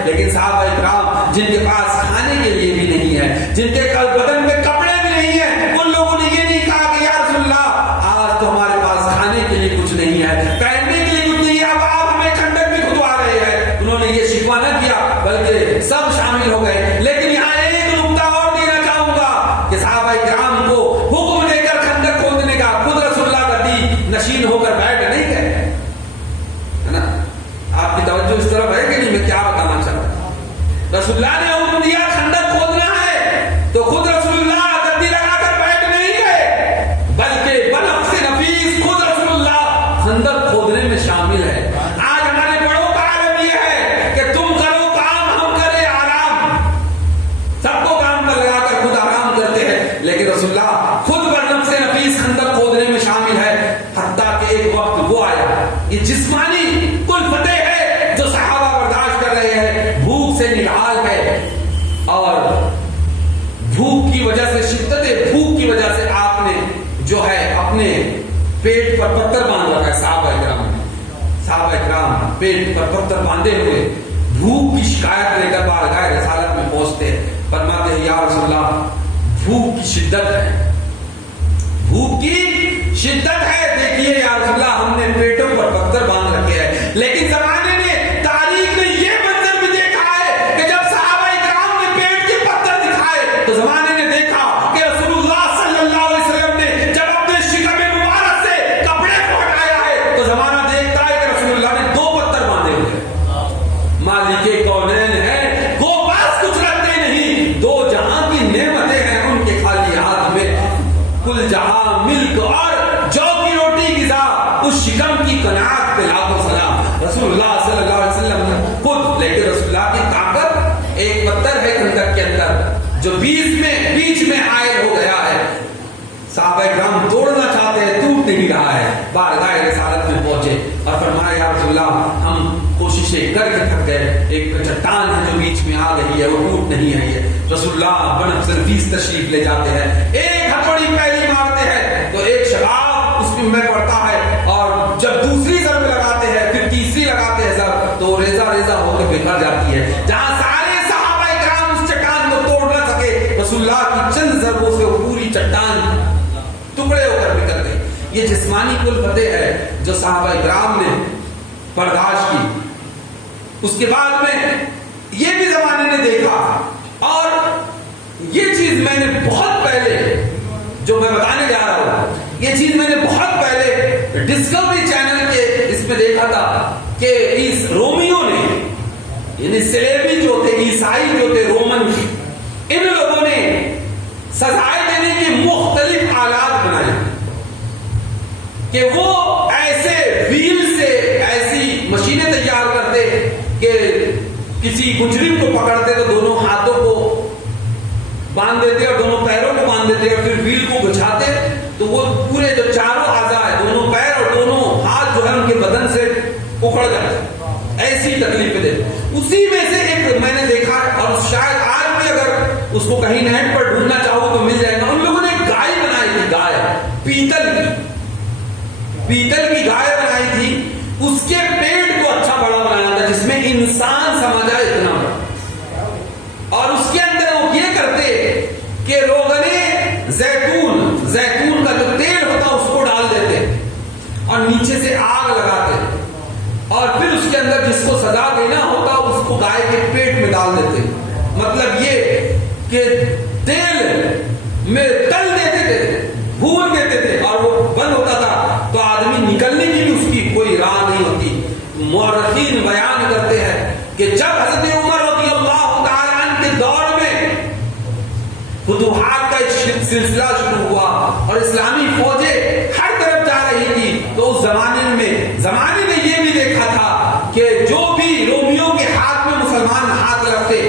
جن کے پاس کھانے کے لیے بھی نہیں ہے، جن کے بدن میں کپڑے بھی نہیں ہیں، ان لوگوں نے یہ نہیں کہا کہ یا رسول اللہ آج تو ہمارے پاس کھانے کے لیے کچھ نہیں ہے، پہننے کے لیے کچھ نہیں ہے، اب آپ ہمیں کھنڈک بھی کھدوا رہے ہیں۔ انہوں نے یہ شکوہ نہ کیا بلکہ سب شامل ہو گئے۔ لیکن یہاں ایک نقطہ اور دینا چاہوں گا کہ صحابہ کرام کو حکم دے کر کھندق کھودنے کا خود رسول اللہ گدی نشین ہو کر بیٹھ نہیں گئے، ہے نا؟ آپ کی توجہ اس طرف ہے کہ نہیں؟ میں کیا بتانا چاہتا ہوں، رسول اللہ نے حکم دیا کھندق کھودنا ہے تو خود رسول اللہ گدی لگا کر بیٹھ نہیں گئے، بلکہ بنفس نفیس خود رسول اللہ کھندق کھودنے میں شامل ہے۔ آج ہمارے بڑوں کا عالم یہ ہے کہ تم کرو کام ہم کرے آرام، سب کو کام پر لگا کر خود آرام کرتے ہیں، لیکن رسول اللہ خود بنفس نفیس کھندق کھودنے میں شامل ہے۔ حتیٰ کہ ایک وقت وہ آیا، یہ جسمانی کلفتیں ہے جو صحابہ برداشت کر رہے ہیں، بھوک سے نڈال ہے، اور بھوک کی وجہ سے، شدت بھوک کی وجہ سے آپ نے جو ہے اپنے پیٹ پر پتھر باندھ رکھا ہے۔ صحابہ اکرام پیٹ پر پتھر باندھے ہوئے بھوک کی شکایت لے کر بارگاہ رسالت میں پہنچتے ہیں، فرماتے ہیں یا رسول اللہ بھوک کی شدت ہے، بھوک کی شدت ہے، دیکھیے یا رسول اللہ ہم نے پیٹوں پر پتھر باندھ رکھے ہیں۔ لیکن زمانے نے، تاریخ نے یہ منظر بھی دیکھا ہے کہ جب صحابہ اکرام نے پیٹ کے پتھر دکھائے تو زمانے نے دیکھا کہ رسول اللہ صلی اللہ علیہ وسلم نے جب اپنے شکم مبارک سے کپڑے کو ہٹایا ہے تو زمانہ دیکھتا ہے کہ رسول اللہ نے 2 پتھر باندھے ہوئے ہیں۔ مالک کونین ہے، وہ بس کچھ رکھتے نہیں، 2 جہاں کی نعمتیں ہیں ان کے خالی ہاتھ میں، کل جہاں ملک اور جو کی روٹی غذا، اس شکم کی قناعت پہ لاکھوں سلام۔ رسول اللہ صلی اللہ علیہ وسلم نے خود، لیکن رسول اللہ کی طاقت ایک پتھر ہے کھندق کے اندر جو بیچ میں حائل ہو گیا ہے، صحابہ کرام توڑنا چاہتے ہیں، ٹوٹ نہیں رہا ہے، بارگاہ رسالت میں پہنچے اور فرمایا یا رسول اللہ ہم کوششیں کر کے تھک گئے، ایک چٹان ہے جو بیچ میں آ گئی ہے وہ ٹوٹ نہیں رہی ہے۔ رسول اللہ بنفس نفیس تشریف لے جاتے ہیں، ایک ہتھوڑی پہلی مارتے ہیں تو ایک شراب اس میں پڑتا ہے، اور جب دوسری ضرب لگاتے ہیں پھر تیسری لگاتے ہیں ضرب تو ریزہ ریزہ ہو کے بکھر جاتی ہے۔ جہاں سارے صحابہ کرام اس چٹان کو توڑ نہ سکے، رسول اللہ کی چند ضربوں سے پوری چٹان ٹکڑے ہو کر نکل گئی۔ یہ جسمانی کلفتیں ہے جو صحابہ کرام نے برداشت کی۔ اس کے بعد میں یہ بھی زمانے نے دیکھا، اور یہ چیز میں نے بہت پہلے جو میں بتانے جا رہا ہوں، یہ چیز میں نے بہت پہلے ڈسکوری چینل کے اس میں دیکھا تھا کہ اس رومیوں نے، یعنی سلیبی جو تھے، عیسائی جو تھے رومن، ان لوگوں نے سزائے دینے کی مختلف آلات بنائے کہ وہ ایسے ویل سے ایسی مشینیں تیار کرتے کہ کسی مجرم کو پکڑتے تو دونوں ہاتھوں کو باندھ دیتے اور دونوں پیروں کو باندھ دیتے اور پھر ویل کو بچھاتے تو وہ پورے جو چاروں اعضاء ہیں، دونوں پیر اور دونوں ہاتھ جو ہے ان کے بدن سے اکھڑ جاتے، ایسی تکلیفیں دیتے۔ اسی میں سے ایک میں نے دیکھا، اور شاید آج بھی اگر اس کو کہیں نیٹ پر ڈھونڈنا چاہو تو مل جائے گا، ان لوگوں نے ایک گائے بنائی تھی، گائے پیتل کی گائے بنائی تھی، اس کے پیٹ کو اچھا بڑا بنایا تھا جس میں انسان سما جائے اتنا بڑا، اور اس کے اندر وہ یہ کرتے کہ روغن زیتون کا جو تیل ہوتا اس کو ڈال دیتے اور نیچے سے آگ لگاتے، اور پھر اس کے اندر جس کو سزا دینا ہوتا اس کو گائے کے پیٹ میں ڈال دیتے۔ مطلب یہ کہ تیل میں تل دیتے تھے، بھون دیتے تھے، اور وہ بند ہوتا تھا تو آدمی نکلنے کی بھی اس کی کوئی راہ نہیں ہوتی۔ مورخین بیان کرتے ہیں کہ جب حضرت عمر رضی اللہ تعالیٰ عنہ کے دور میں فتوحات کا ایک سلسلہ شروع ہوا اور اسلامی فوجیں ہر طرف جا رہی تھی، تو اس زمانے نے یہ بھی دیکھا تھا کہ جو بھی رومیوں کے ہاتھ میں مسلمان ہاتھ رکھتے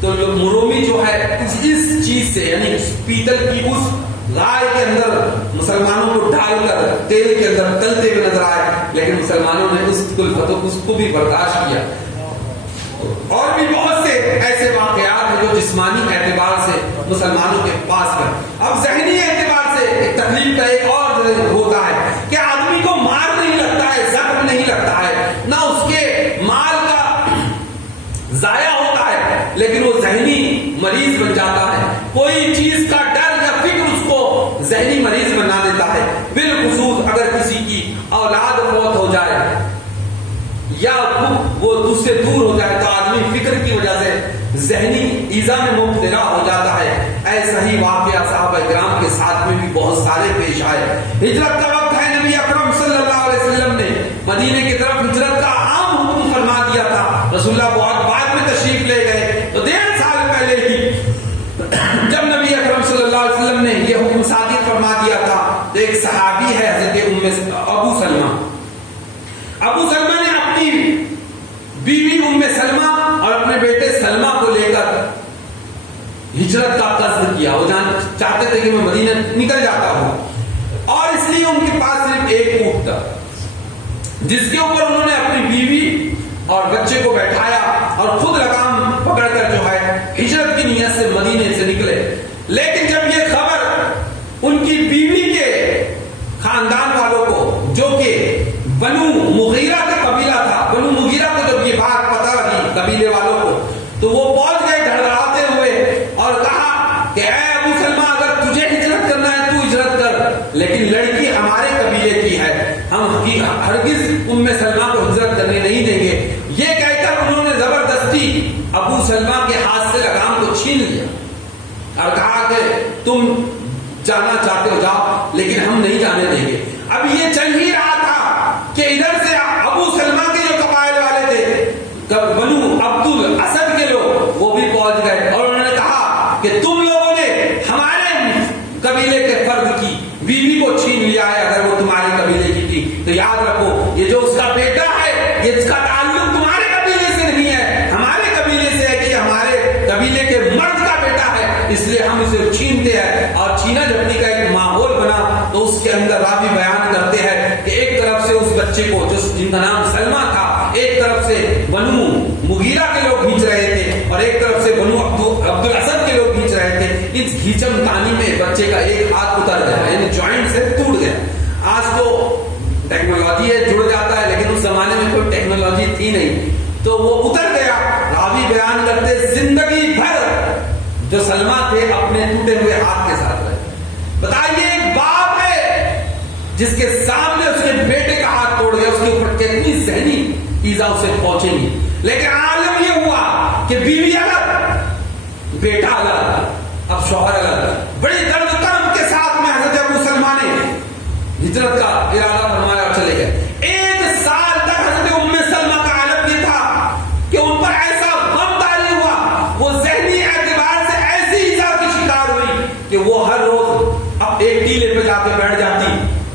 تو رومی جو ہے اس چیز سے، یعنی پیتل کی اس گائے کے اندر مسلمانوں کو ڈال کر تیل کے اندر تلتے ہوئے نظر آئے، لیکن مسلمانوں نے اس کو بھی برداشت کیا۔ اور بھی بہت سے ایسے واقعات ہیں جو جسمانی اعتبار سے مسلمانوں کے پاس ہیں۔ اب ذہنی اعتبار سے ایک تکلیف کا ایک اور ہوتا ہے کہ آدمی کو مار نہیں لگتا ہے، زخم نہیں لگتا ہے، نہ اس کے مال کا ضائع ہوتا ہے، لیکن وہ ذہنی مریض بن جاتا ہے. کوئی چیز کا ڈر یا فکر اس کو ذہنی مریض بنا دیتا ہے. بالخصوص اگر کسی کی اولاد فوت ہو جائے یا وہ اس سے دور ہو جائے تو آدمی فکر کی وجہ سے ذہنی ایذا میں مبتلا ہو جاتا ہے. ایسا ہی واقعہ صحابہ کرام کے ساتھ میں بھی بہت سارے پیش آئے. ہجرت کا وقت ہے, نبی اکرم صلی اللہ علیہ وسلم نے مدینے کی طرف ہجرت کا عام حکم فرما دیا تھا. رسول اللہ بہت بعد میں تشریف لے گئے تو 1.5 سال پہلے ہی جب نبی اکرم صلی اللہ علیہ وسلم نے یہ حکم صادق فرما دیا تھا تو ایک صحابی ہے حضرت ابو سلمہ. ابو سلمہ نے اپنی بیوی ام سلمہ اور اپنے بیٹے سلمہ کو لے کر ہجرت کا قصد کیا. وہ چاہتے تھے کہ میں مدینہ نکل جاتا ہوں اور اس لیے ان کے پاس صرف ایک اونٹ تھا جس کے اوپر انہوں نے اپنی بیوی اور بچے کو بیٹھایا اور خود لگام پکڑ کر جو ہے ہجرت کی نیت سے مدینے سے نکلے. لیکن جب یہ خبر ان کی بیوی کے خاندان والوں کو جو کہ بنو مغیرہ کا قبیلہ تھا, بنو مغیرہ کو جب یہ بات پتہ لگی قبیلے والوں کو تو وہ پہنچ گئے دھڑدھڑاتے ہوئے اور کہا کہ اے ابو سلمہ اگر تجھے ہجرت کرنا ہے تو ہجرت کر, لیکن لڑکی ہمارے قبیلے کی ہے, ہم ہرگز ام سلمہ کو ہجرت کرنے نہیں دیں گے. یہ کہہ کر انہوں نے زبردستی ابو سلمہ کے ہاتھ سے لگام کو چھین لیا اور کہا کہ تم جانا چاہتے ہو جاؤ لیکن ہم نہیں جانے دیں گے. اب یہ چل ہی رہا تھا کہ ادھر سے ابو سلمہ کے جو قبائل والے تھے بنو عبد الاسد کے لوگ وہ بھی پہنچ گئے اور انہوں نے کہا کہ تم لوگوں نے ہمارے قبیلے کے فرد کی بیوی کو چھین لیا ہے, اگر وہ تمہارے قبیلے کی تھی تو یاد رکھو یہ جو اس کا بیٹا ہے یہ اس کا تعلق تمہارے قبیلے سے نہیں ہے, ہمارے قبیلے سے ہے کہ ہمارے قبیلے کے مرد کا بیٹا ہے, اس لیے ہم اسے چھینتے ہیں. اور چھینا جھپٹی کا ایک ماحول بنا تو اس کے اندر راوی بیان کرتے ہیں کہ ایک طرف سے اس بچے کو جن کا نام سلمہ تھا ایک طرف سے بنو مغیرہ کے لوگ کھینچ رہے تھے اور ایک طرف سے بنو عبد الاسد کے لوگ کھینچ رہے تھے. اس کھینچم تانی میں بچے کا ایک ہاتھ اتر گیا یعنی جوائنٹ سے ٹوٹ گیا. آج تو ٹیکنالوجی ہے جڑ جاتا ہے لیکن اس زمانے میں کوئی ٹیکنالوجی تھی نہیں تو وہ اتر گیا. راوی بیان کرتے زندگی بھر جو سلمہ تھے اپنے ٹوٹے ہوئے ہاتھ کے ساتھ رہے. بتائیے ایک باپ ہے جس کے سامنے اس کے بیٹے کا ہاتھ توڑ گیا, اس کے اوپر کتنی ذہنی ایذا اسے پہنچے گی. لیکن عالم یہ ہوا کہ بیوی الگ بیٹا الگ اب شوہر الگ. بڑی درد کرم کے ساتھ میں حضرت ابو سلمہ نے ہجرت کا ارادہ فرمایا اور چلے گئے. 1 سال تک حضرت ام سلمہ کا عالم یہ تھا کہ ان پر ایسا غم طاری ہوا, وہ ذہنی اعتبار سے ایسی ایذا کی شکار ہوئی کہ وہ ہر روز اب ایک ٹیلے پہ جا کے بیٹھ جاتی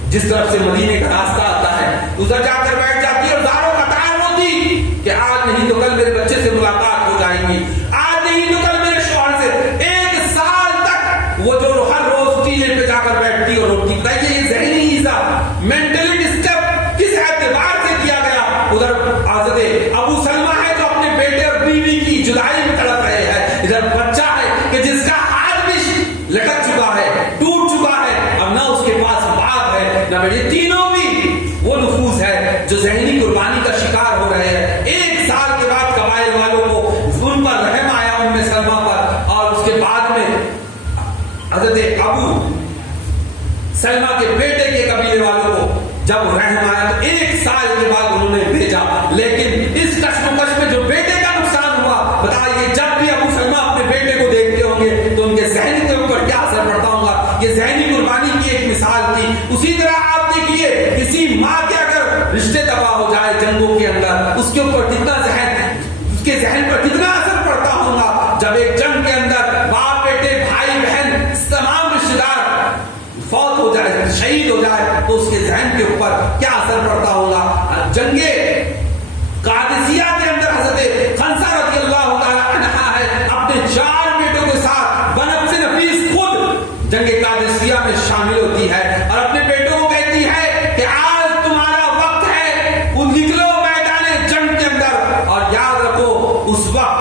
جس طرف سے مدینے کا راستہ آتا ہے, ادھر جا کر بیٹھ جاتی اور زاروں قطار ہوتی کہ آج نہیں تو کل میرے بچے سے ملاقات ہو جائے گی, آج نہیں تو کل میرے شوہر سے. 1 سال تک وہ جو ہر روز ٹیلے پہ جا کر بیٹھتی اور روتی. بتائیے یہ ذہنی ایذا مینٹلی ڈسٹرب کس اعتبار سے کیا گیا. ادھر حضرت ابو سلمہ ہے جو اپنے بیٹے اور بیوی کی جدائی میں تڑپ رہے ہیں, ادھر بچہ ہے کہ جس کا ہاتھ بھی لٹک چکا ہے ٹوٹ چکا ہے, اب نہ اس کے پاس باپ ہے نہ بیٹے. تینوں بھی وہ نفوس ہے جو ذہنی قربانی کا شکار ہو رہے ہیں. 1 سال کے بعد قبائل والوں کو ان پر رحم آیا ام سلمہ پر اور اس کے بعد میں حضرت ابو سلمہ کے بیٹے کے قبیلے والوں کو جب رحم آیا تو 1 سال کے بعد انہوں نے بھیجا. لیکن اس کشمکش میں جو بیٹے کا نقصان ہوا, بتائیے جب بھی ابو سلمہ اپنے بیٹے کو دیکھتے ہوں گے تو ان کے ذہن کے اوپر کیا اثر پڑتا ہوگا. یہ ذہنی قربانی کی ایک مثال تھی. اسی طرح آپ دیکھیے کسی ماں کے اگر رشتے تباہ ہو جائے جنگوں کے اندر, اس کے اوپر کتنا اس کے ذہن پر کتنا اثر پڑتا ہوگا. جب ایک جنگ کے اندر باپ بیٹے بھائی بہن تمام رشتے دار فوت ہو جائے شہید ہو جائے تو اس کے ذہن کے اوپر کیا اثر پڑتا ہوگا. جنگ قادسیہ کے اندر حضرت خنسہ رضی اللہ تعالی عنہا ہے اپنے 4 بیٹوں کے ساتھ بنفس نفیس خود جنگ قادسیہ میں شامل ہوتی ہے اور اپنے بیٹوں کو کہتی ہے کہ آج تمہارا وقت ہے, نکلو میدان جنگ کے اندر. اور یاد رکھو اس وقت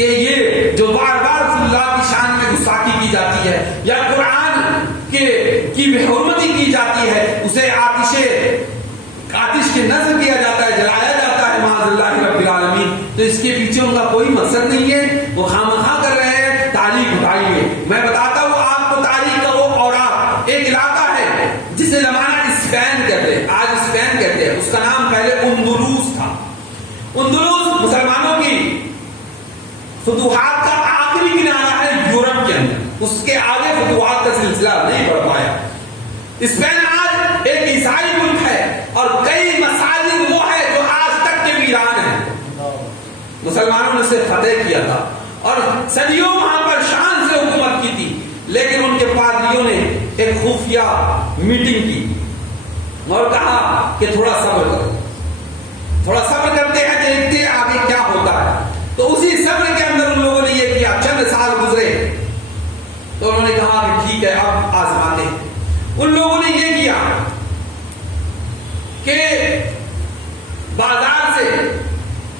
کہ یہ جو بار بار رسول اللہ کی شان میں گستاخی کی جاتی ہے یا قرآن کی بے حرمتی کی جاتی ہے، اسے آتش کے نذر کیا جاتا ہے، جلایا جاتا ہے معاذ اللہ رب العالمین، تو اس کے پیچھے ان کا کوئی مقصد نہیں ہے، وہ خامخواہ کر رہے ہیں تاریخ اٹھائی ہے۔ میں بتاتا ہوں آپ کو تاریخ کا وہ اوراق، ایک علاقہ ہے جسے زمانہ اسپین کہتے ہیں، آج اسپین کہتے ہیں، اس کا نام پہلے اندلس تھا۔ اندلس مسلمانوں کی فتوحات کا آخری کنارہ ہے یورپ کے اندر، اس کے آگے فتوحات کا سلسلہ نہیں بڑھ پایا۔ اسپین آج ایک عیسائی ملک ہے اور کئی مساجد وہ ہے جو آج تک کے ویران ہیں۔ مسلمانوں نے اسے فتح کیا تھا اور صدیوں وہاں پر شان سے حکومت کی تھی، لیکن ان کے پادریوں نے ایک خفیہ میٹنگ کی اور کہا کہ تھوڑا صبر کرو، تھوڑا صبر کرتے ہیں، دیکھتے ہیں آگے کیا ہوتا ہے۔ تو اسی صبر کے اندر ان لوگوں نے یہ کیا، چند سال گزرے تو انہوں نے کہا کہ ٹھیک ہے اب آزماتے ہیں۔ ان لوگوں نے یہ کیا کہ بازار سے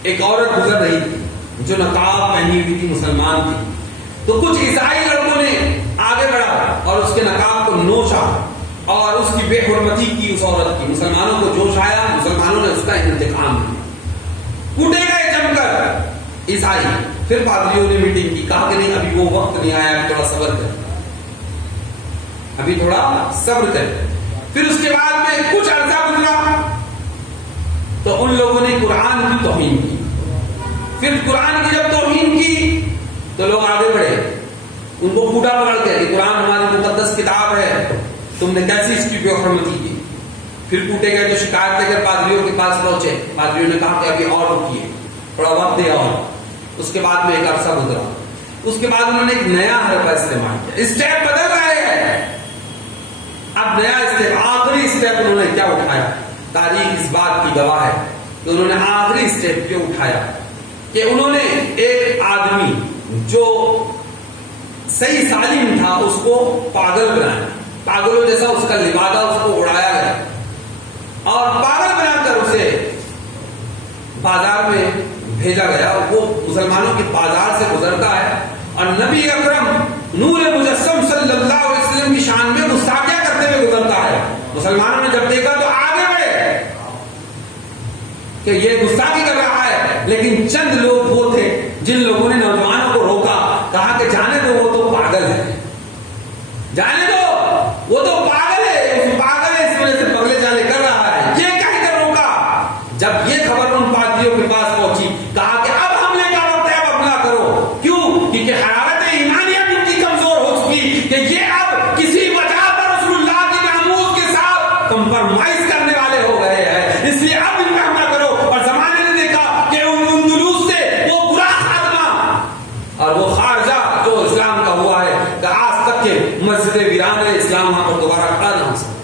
ایک عورت گزر رہی تھی جو نقاب پہنی ہوئی تھی، مسلمان تھی، تو کچھ عیسائی لڑکوں نے آگے بڑھا اور اس کے نقاب کو نوچا اور اس کی بے حرمتی کی اس عورت کی۔ مسلمانوں کو جوش آیا، مسلمانوں نے اس کا انتقام لیا، کوٹے گئے جم کر عیسائی۔ پھر پادریوں نے میٹنگ کی، کہا کہ نہیں ابھی وہ وقت نہیں آیا، تھوڑا صبر کر، ابھی تھوڑا صبر کر۔ پھر اس کے بعد میں کچھ عرصہ گزرا تو ان لوگوں نے قرآن کی توہین کی۔ پھر قرآن کی جب توہین کی تو لوگ آگے بڑھے، ان کو کوٹا پکڑ کے کہ قرآن ہماری مقدس کتاب ہے، تم نے کیسی اس کی بے حرمتی کی۔ پھر کوٹے گئے تو شکایت لے کر پادریوں کے پاس پہنچے، پادریوں نے کہا کہ ابھی اور رکیے، تھوڑا وقت دے اور۔ اس کے بعد میں ایک عرصہ گزرا، اس کے بعد انہوں نے ایک نیا حربہ استعمال کیا، اسٹیپ بدل رہے ہیں، اب نیا اسٹیپ، آخری اسٹیپ انہوں نے کیا اٹھایا؟ تاریخ اس بات کی گواہ ہے کہ انہوں نے آخری اسٹیپ کیوں اٹھایا کہ انہوں نے ایک آدمی جو صحیح سالم تھا اس کو پاگل بنایا، پاگلوں جیسا اس کا لبادہ اس کو اڑایا گیا اور پاگل بنا کر اسے بازار میں بھیجا گیا۔ وہ مسلمانوں کے بازار سے گزرتا ہے اور نبی اکرم نور مجسم صلی اللہ علیہ وسلم کی شان میں گستاخیاں کرتے ہوئے گزرتا ہے۔ مسلمانوں نے جب دیکھا تو آگے بڑھے کہ یہ گستاخی کر رہا ہے، لیکن چند لوگ وہ تھے جن لوگوں نے نوجوانوں کو روکا، کہا کہ جانے دو وہ تو پاگل ہے، جانے دو وہ تو پاگل ہے، اس پاگل ہے اس وجہ سے پگلے چالے کر رہا ہے، یہ کہہ کر روکا۔ جب یہ خبر ان پادریوں کے پاس پہنچی، کہا کہ اب حملے کا وقت ہے، اب حملہ کرو۔ کیوں؟ کیونکہ حرارت ایمانیہ ان کی کمزور ہو چکی کہ یہ اب کسی وجہ پر رسول اللہ کی ناموس کے ساتھ کمپرومائز کرنے والے ہو گئے ہیں، اس لیے اب ان کا حملہ کرو۔ اور زمانے نے دیکھا کہ اندلس سے وہ برا خاتمہ اور وہ خارجہ جو اسلام کا ہوا ہے کہ آج تک کے مسجد ویران اسلام وہاں پر دوبارہ کھڑا نہ ہو سکتا۔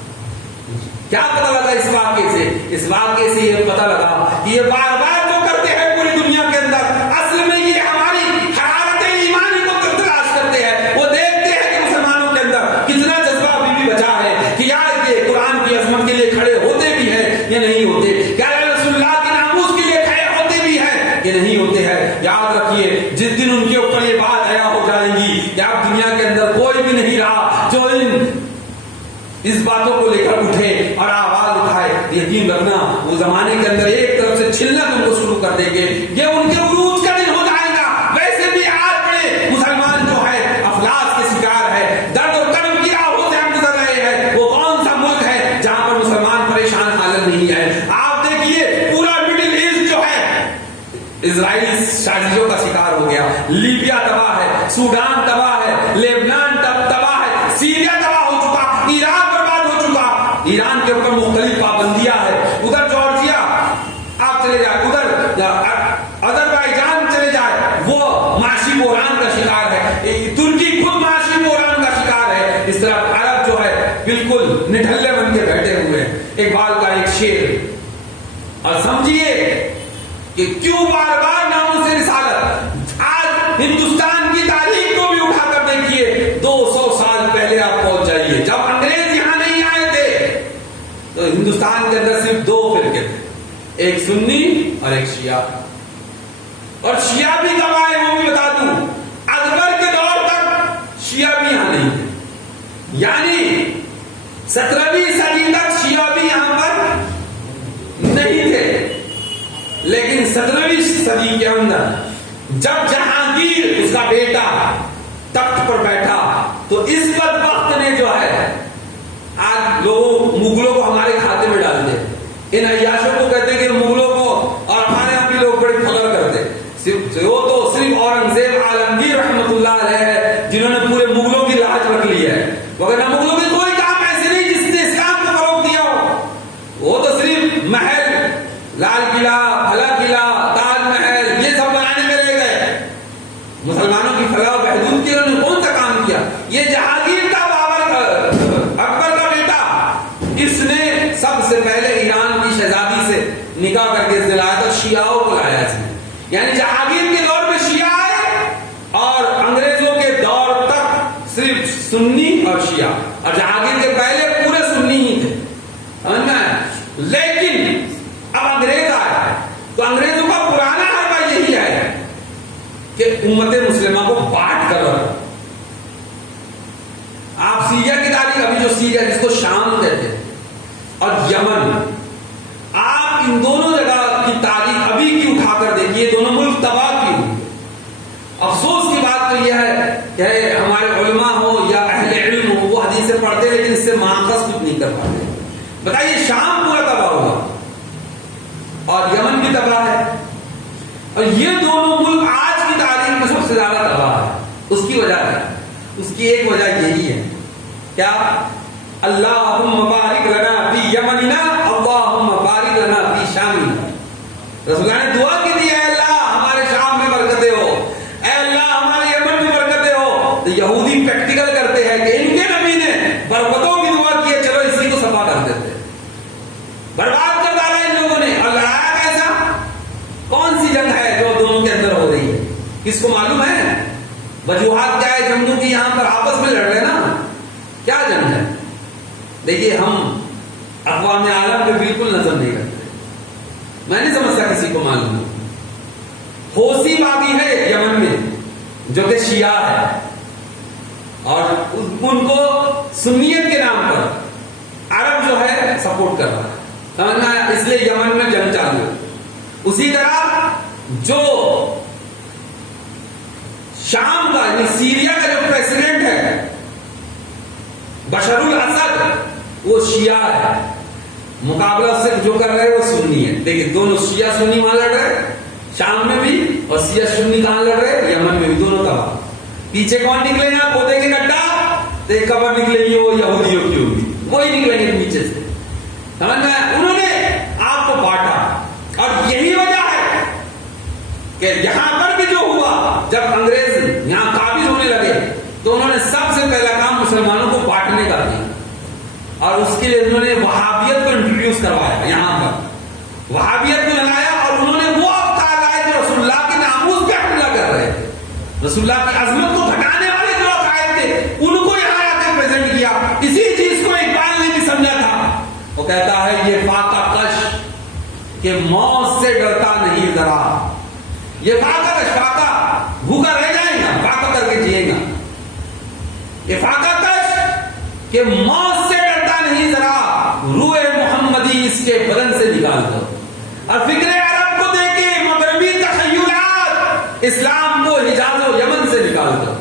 کیا پتہ لگا اس واقعے سے؟ اس واقعے سے یہ پتہ لگا کہ یہ بار بار جو کرتے ہیں پوری دنیا کے اندر، اصل میں یہ ہماری حرارت ایمانی کو تلاش کرتے ہیں۔ وہ دیکھتے ہیں کہ مسلمانوں کے اندر کتنا جذبہ ابھی بھی بچا ہے کہ یار یہ قرآن کی عظمت کے لیے کھڑے ہوتے بھی ہیں یا نہیں ہوتے، کیا رسول اللہ کی ناموس کے لیے کھڑے ہوتے بھی ہیں کہ نہیں ہوتے ہیں۔ یاد رکھیے جس دن ان کے اوپر یہ بات آیا ہو جائے گی کہ اب دنیا کے اندر کوئی بھی نہیں رہا جو اس باتوں کو لے کر اٹھے اور آواز اٹھائے، یقین رکھنا وہ زمانے کے اندر ایک طرف سے چھلنا ان کو شروع کر دیں گے، یہ ان کے عروج کا دن ہو جائے گا۔ ویسے بھی آج بڑے مسلمان جو ہے افلاس کے شکار ہے، درد اور کرم کی راہوں سے ہم گزر رہے ہیں۔ وہ کون سا ملک ہے جہاں پر مسلمان پریشان حالت نہیں ہے؟ آپ دیکھیے پورا مڈل ایسٹ جو ہے اسرائیل سازشوں کا شکار ہو گیا، لیبیا تباہ ہے، سوڈان تباہ ہے، لیبنان تباہ ہے، سیریا تباہ ہو چکا، ایران ایران کے اوپر مختلف پابندیاں ہیں، ادھر جارجیا آپ چلے جائیں، ادھر آذربائیجان چلے جائیں، وہ معاشی بحران کا شکار ہے، ترکی خود معاشی بحران کا شکار ہے۔ اس طرح عرب جو ہے بالکل نٹھلے بن کے بیٹھے ہوئے ہیں۔ اقبال کا ایک شعر، اور سمجھیے کہ کیوں بار بار ناموس رسالت۔ آج ہندوستان کی تاریخ کو بھی اٹھا کر دیکھیے، 200 سال پہلے آپ پہنچ جائیے، جب انگریز یہاں نہیں آئے تھے تو ہندوستان کے اندر صرف 2 فرقے تھے، ایک سنی اور ایک شیعہ، اور شیعہ بھی کب آئے وہ بھی بتا 17ویں صدی تک شیعہ بھی یہاں پر نہیں تھے، لیکن 17ویں صدی کے اندر جب جہانگیر اس کا بیٹا تخت پر بیٹھا تو اس بدبخت نے جو ہے آج لوگوں مغلوں کو ہمارے کھاتے میں ڈال دے. ان عیاشوں کو کہتے ہیں کہ مغلوں کو، اور ہمارے یہاں بھی لوگ بڑے فخر کرتے. وہ تو صرف اورنگزیب عالمگیر رحمت اللہ علیہ ہے جنہوں نے پورے مغلوں کی لاج رکھ لی ہے، وغیرہ مغلوں کے کوئی کام ایسے نہیں جس نے اسلام کو فروغ دیا ہو. وہ تو صرف محل، لال قلعہ، بھلا قلعہ، تاج محل یہ سب بنانے میں رہ گئے. مسلمانوں کی فلاح و بہبود کے انہوں نے کون سا کام کیا؟ یہ جہانگیر کا اکبر کا بیٹا، اس نے سب سے پہلے ایران کی شہزادی سے نکاح کر کے اس نے لایا تھا، شیعوں کو لایا اس نے. یعنی جہانگیر کے دور میں شیعہ آئے اور انگریزوں کے دور تک صرف سنی اور شیعہ، اور جہانگیر کے پہلے پورے سنی ہی تھے. سمجھ میں آیا؟ لیکن اب انگریز آئے تو انگریزوں کا پرانا حربہ یہی ہے کہ امت مسلمہ کو بانٹ کر رکھو. آپ سیریا کی تاریخ، ابھی جو سیریا جس کو شام کہتے ہیں، اور یمن، آپ ان دونوں جگہ کی تاریخ ابھی کی اٹھا کر دیکھیے، دونوں ملک تباہ کی ہوئی. افسوس کی بات تو یہ ہے کہ ہمارے علماء ہو یا اہل علم ہو وہ حدیثیں پڑھتے لیکن اس سے ماخذ کچھ نہیں کر پاتے. بتائیے شام پورا تباہ ہوا اور یمن بھی تباہ ہے، اور یہ دونوں ملک آج کی تاریخ میں سب سے زیادہ تباہ ہے. اس کی وجہ ہے، اس کی ایک وجہ یہی ہے کیا؟ اللہم بارک لنا فی یمننا اللہم بارک لنا فی شامنا. رسول اللہ نے دعا کی تھی، اے اللہ ہمارے شام میں برکتیں ہو، اے اللہ ہمارے یمن میں برکتیں ہو. تو یہودی پریکٹیکل کرتے ہیں کہ ان کے نبی نے برکتوں کی دعا کی ہے، چلو اسی کو صفا کر دیتے. برباد کر ڈالا ان لوگوں نے. اور لڑایا کیسا؟ کون سی جنگ ہے جو دونوں کے اندر ہو رہی ہے؟ کس کو معلوم ہے؟ وجوہات کیا ہے جنگوں کی؟ یہاں پر آپس میں لڑ رہے نا. کیا جنگ ہے؟ دیکھیے ہم اقوام عالم پہ بالکل نظر نہیں رکھتے. میں نہیں سمجھتا کسی کو معلوم. حوثی باغی ہے یمن میں جو کہ شیعہ ہے، اور ان کو سنیت کے نام پر عرب جو ہے سپورٹ کر رہا ہے. سمجھنا ہے؟ اس لیے یمن میں جنگ چالو ہے. اسی طرح جو شام کا یعنی سیریا کا جو پریسیڈنٹ ہے بشر الاسد، وہ شیعہ ہے. مقابلہ سے جو کر رہے ہیں وہ سنی ہے. دیکھیں دونوں شیعہ سنی وہاں لڑ رہے ہیں شام میں بھی، اور شیعہ سنی کہاں لڑ رہے ہیں؟ یمن میں بھی. دونوں تباہ. پیچھے کون نکلے گا؟ کھودے کے گڈھا تو ایک قبر نکلے گی، وہ یہودیوں کی ہوگی، وہی نکلیں گے نیچے سے. سمجھ میں؟ انہوں نے آپ کو بانٹا، اور یہی وجہ ہے کہ یہاں پر بھی جو ہوا، جب انگریز یہاں قابض ہونے لگے تو انہوں نے سب سے پہلا کام مسلمانوں کو بانٹنے کا کیا، اور اس کے لیے انہوں نے وہابیت کو انٹروڈیوس کروایا. یہاں پر وہابیت کو لایا، اور انہوں نے وہ افکار لائے جو رسول اللہ کے ناموس پہ حملہ کر رہے تھے. رسول اللہ کی عظمت کو گھٹانے والے جو عقائد تھے ان کو یہاں آ کے پریزنٹ کیا. اسی چیز کو اقبال نے بھی سمجھا تھا. وہ کہتا ہے یہ فاقہ کش کہ موت سے ڈرتا نہیں ذرا. یہ فاقہ کش، فاقہ بھوکا رہ جائے گا، فاقہ کر کے جیے گا. یہ فاقہ کش کہ موت سے ڈرتا نہیں ذرا، روح محمدی اس کے بدن سے نکال دو. اور فکر عرب کو دیکھے مغربی تخیلات، اسلام کو حجاز و یمن سے نکال دو.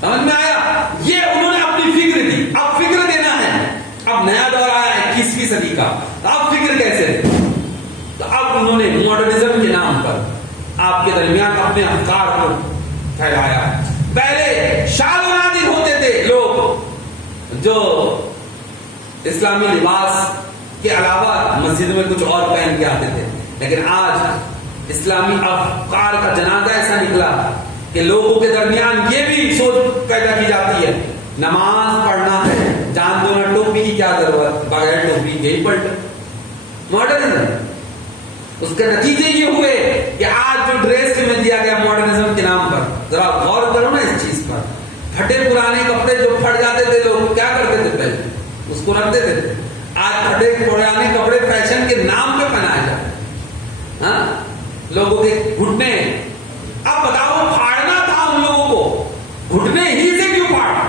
سمجھ میں آیا؟ یہ انہوں نے اپنی فکر دی. اب فکر دینا ہے. اب نیا دور آیا 21ویں صدی کا، اب فکر کیسے دے؟ تو اب انہوں نے ماڈرنزم کے نام پر آپ کے درمیان اپنے افکار کو پھیلایا. پہلے شال و نادر ہوتے تھے لوگ جو اسلامی لباس کے علاوہ مسجد میں کچھ اور پہن کے آتے تھے، لیکن آج اسلامی افکار کا جنازہ ایسا نکلا کہ لوگوں کے درمیان یہ بھی سوچ پیدا کی جاتی ہے نماز پڑھنا ہے، جان دو نہ ٹوپی کی کیا ضرورت، بغیر ٹوپی کے ہی پلٹ. ماڈرنزم. اس کے نتیجے یہ ہوئے کہ آج جو ڈریس میں دیا گیا ماڈرنزم کے نام پر، ذرا غور کرو نا اس چیز پر. پھٹے پرانے کپڑے جو پھٹ جاتے تھے لوگ کیا کرتے تھے؟ پہلے اس کو رکھ دیتے تھے. آج پھٹے پرانے کپڑے فیشن کے نام پہ پہنائے جاتے ہیں. ہاں لوگوں کے گھٹنے، اب بتاؤ پھاڑنا تھا ان لوگوں کو، گھٹنے ہی سے کیوں پھاڑا؟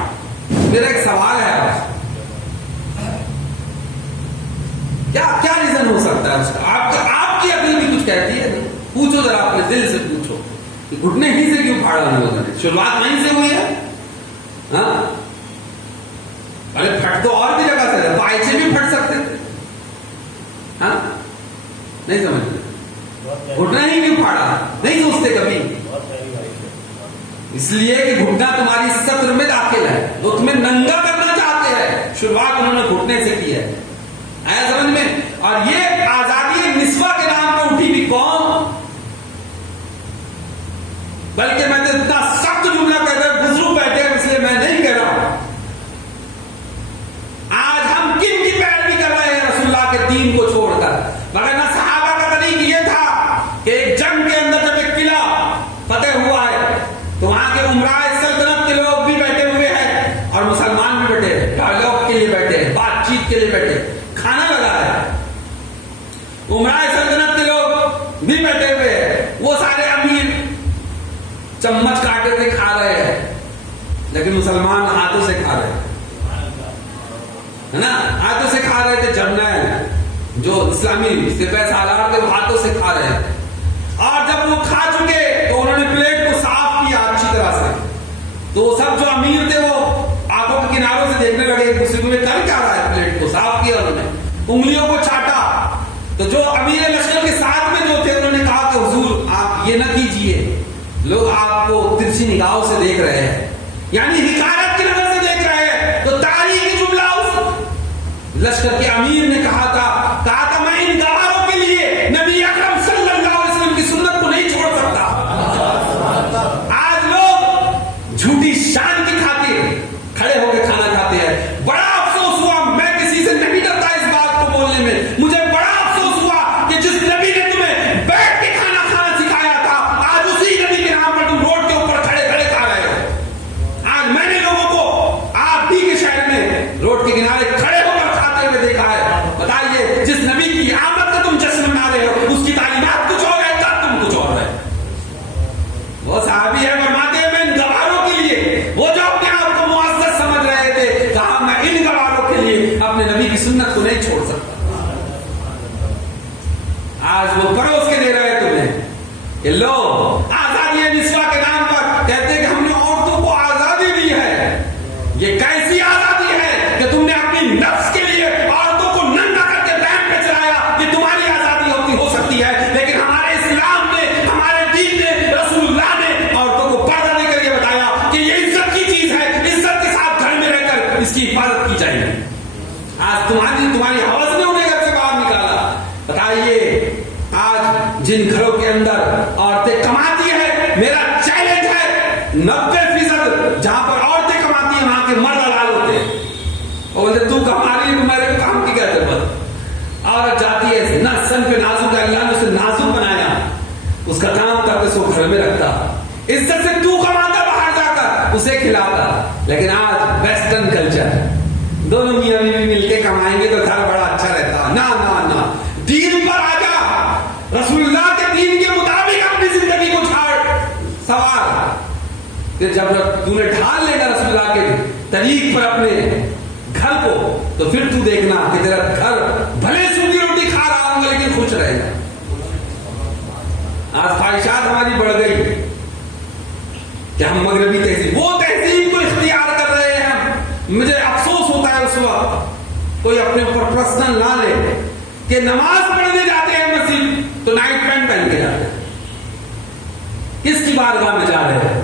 میرا ایک سوال ہے آپ سے. کہ گھٹنے ہی سے کیوں پھاڑا ان لوگوں نے؟ شروعات وہیں سے ہوئی ہے. ہاں ارے پھٹ تو اور بھی جگہ سے ہے، پائچے بھی پھٹ سکتے تھے. ہاں نہیں سمجھتے، گھٹنا ہی کیوں پھاڑا؟ نہیں سوچتے کبھی. اس لیے کہ گھٹنا تمہاری صدر میں داخل ہے، وہ تمہیں ننگا کرنا چاہتے ہیں. شروعات انہوں نے گھٹنے سے کی ہے. آیا سمجھ میں؟ اور یہ آزادی نسواں کے نام پر اٹھی بھی قوم، بلکہ میں تو اتنا سخت جملہ کہہ رہا ہوں، بزرگ بیٹھے ہیں اس لیے میں نہیں کہہ رہا ہوں. آج ہم کن کی پیروی کر رہے ہیں رسول اللہ کے دین کو چھوڑ کر؟ مگر نہ صحابہ کا طریق یہ تھا کہ ایک جنگ کے اندر جب ایک قلعہ فتح ہوا ہے تو وہاں کے عمرائے سلطنت کے لوگ بھی بیٹھے ہوئے ہیں اور مسلمان بھی بیٹھے ہیں، ڈائلاگ کے لیے بیٹھے ہیں، بات چیت کے لیے بیٹھے ہیں، کھانا لگا ہے. عمرائے سلطنت کے لوگ بھی بیٹھے ہوئے ہیں، وہ سارے امیر چمچ کاٹے سے کھا رہے ہیں، لیکن مسلمان ہاتھوں سے کھا رہے ہیں، ہے نا؟ ہاتھوں سے کھا رہے تھے. جرنیل جو اسلامی سپہ سالار تھے وہ ہاتھوں سے کھا رہے ہیں. اور جب وہ کھا چکے تو انہوں نے پلیٹ کو صاف کیا اچھی طرح سے. تو سب جو امیر تھے وہ آنکھوں کے کناروں سے دیکھنے لگے ایک دوسرے کو، میں کر کیا رہا ہے؟ پلیٹ کو صاف کیا انہوں نے، انگلیوں کو چھاٹا. تو جو امیر لشکر کے ساتھ میں جو تھے انہوں نے کہا کہ حضور آپ یہ نہ کیجئے، لوگ آپ کو ترچھی نگاہوں سے دیکھ رہے ہیں، یعنی حقارت کی نظر سے دیکھ رہے ہیں. تو تاریخی جملہ اس لشکر کے امیر نے کہا تھا میں ان گواروں کے لیے نبی اکرم صلی اللہ علیہ وسلم کی سنت کو نہیں چھوڑ سکتا. آج لوگ جھوٹی شان کی خاطر کھڑے ہو کے کھانا کھاتے ہیں. بڑا افسوس ہوا، میں کسی سے نہیں ڈرتا اس بات کو بولنے میں، مجھے بڑا افسوس ہوا کہ جس نبی نے تمہیں بیٹھ کے کھانا کھانا سکھایا تھا، آج اسی نبی کے نام پر تم روڈ کے اوپر کھڑے کھڑے کھا رہے ہو. آج میں نے لوگوں کو آپ بھی کے شہر میں روڈ کے کنارے کھڑے ہو کر کھاتے ہوئے دیکھا ہے. بتائیے جس نبی کی آمد کا تم جشن منا رہے ہو اس کی تعلیمات کچھ اور ہے، تم کچھ اور ہے. وہ صحابی ہے فرماتے ہیں میں ان گواروں کے لیے، وہ جو اپنے آپ کو معزز سمجھ رہے تھے، کہا میں ان گواروں کے لیے اپنے نبی کی سنت کو نہیں چھوڑ سکتا. آج وہ پروس کے دے رہے ہیں تمہیں کہ لو آزادی نسواں کے نام پر کہتے ہیں کہ ہم نے عورتوں کو آزادی دی ہے. یہ کیسی آزادی ہے کہ تم نے اپنی نفس کے لیے عورتوں کو ننگا کر کے بین پہ چلایا کہ تمہاری آزادی ہو سکتی ہے، لیکن ہمارے اسلام نے، ہمارے دین نے، رسول اللہ نے عورتوں کو پردہ دے کر یہ بتایا کہ یہ عزت کی چیز ہے، عزت کے ساتھ گھر میں رہ کر اس کی حفاظت کی چاہیے. آج تمہاری حوث نے انہیں گھر سے باہر نکالا. بتائیے آج جن گھروں کے اندر عورتیں کماتی ہیں، میرا چیلنج ہے 90% جہاں پر عورتیں کماتی ہیں وہاں کے مرد حلال ہوتے ہیں. وہ بولتے تو کما رہی ہے، تمہارے کام کی کیا ضرورت؟ عورت جاتی ہے نہ سن پہ نازک ہے، اللہ نے اسے نازک بنایا، اس کا کام کرتا اس کو گھر میں رکھتا، عزت سے تو کماتا باہر جا کر اسے کھلاتا. لیکن آج ویسٹرن کلچر، دونوں میاں بیوی مل کے کمائیں گے تو گھر بڑا اچھا رہتا. نہ نہ نہ، دین پر آ جا، رسول اللہ کے دین کے مطابق اپنی زندگی کو چھاڑ سوار. پھر جب تو نے ڈھال لے گا رسول اللہ کے طریق پر اپنے گھر کو، تو پھر تو دیکھنا کہ تیرا گھر بھلے سوکھی روٹی کھا رہا ہوں لیکن خوش رہے گا. آج خواہشات ہماری بڑھ گئی کہ ہم مغربی تہذیب، وہ تہذیب کو اختیار کر رہے ہیں. مجھے افسوس ہوتا ہے اس وقت کوئی اپنے اوپر پرسنل نہ لے کہ نماز پڑھنے جاتے ہیں مسجد تو نائٹ پینٹ پہن کے جاتے ہیں. کس کی بارگاہ میں جا رہے ہیں؟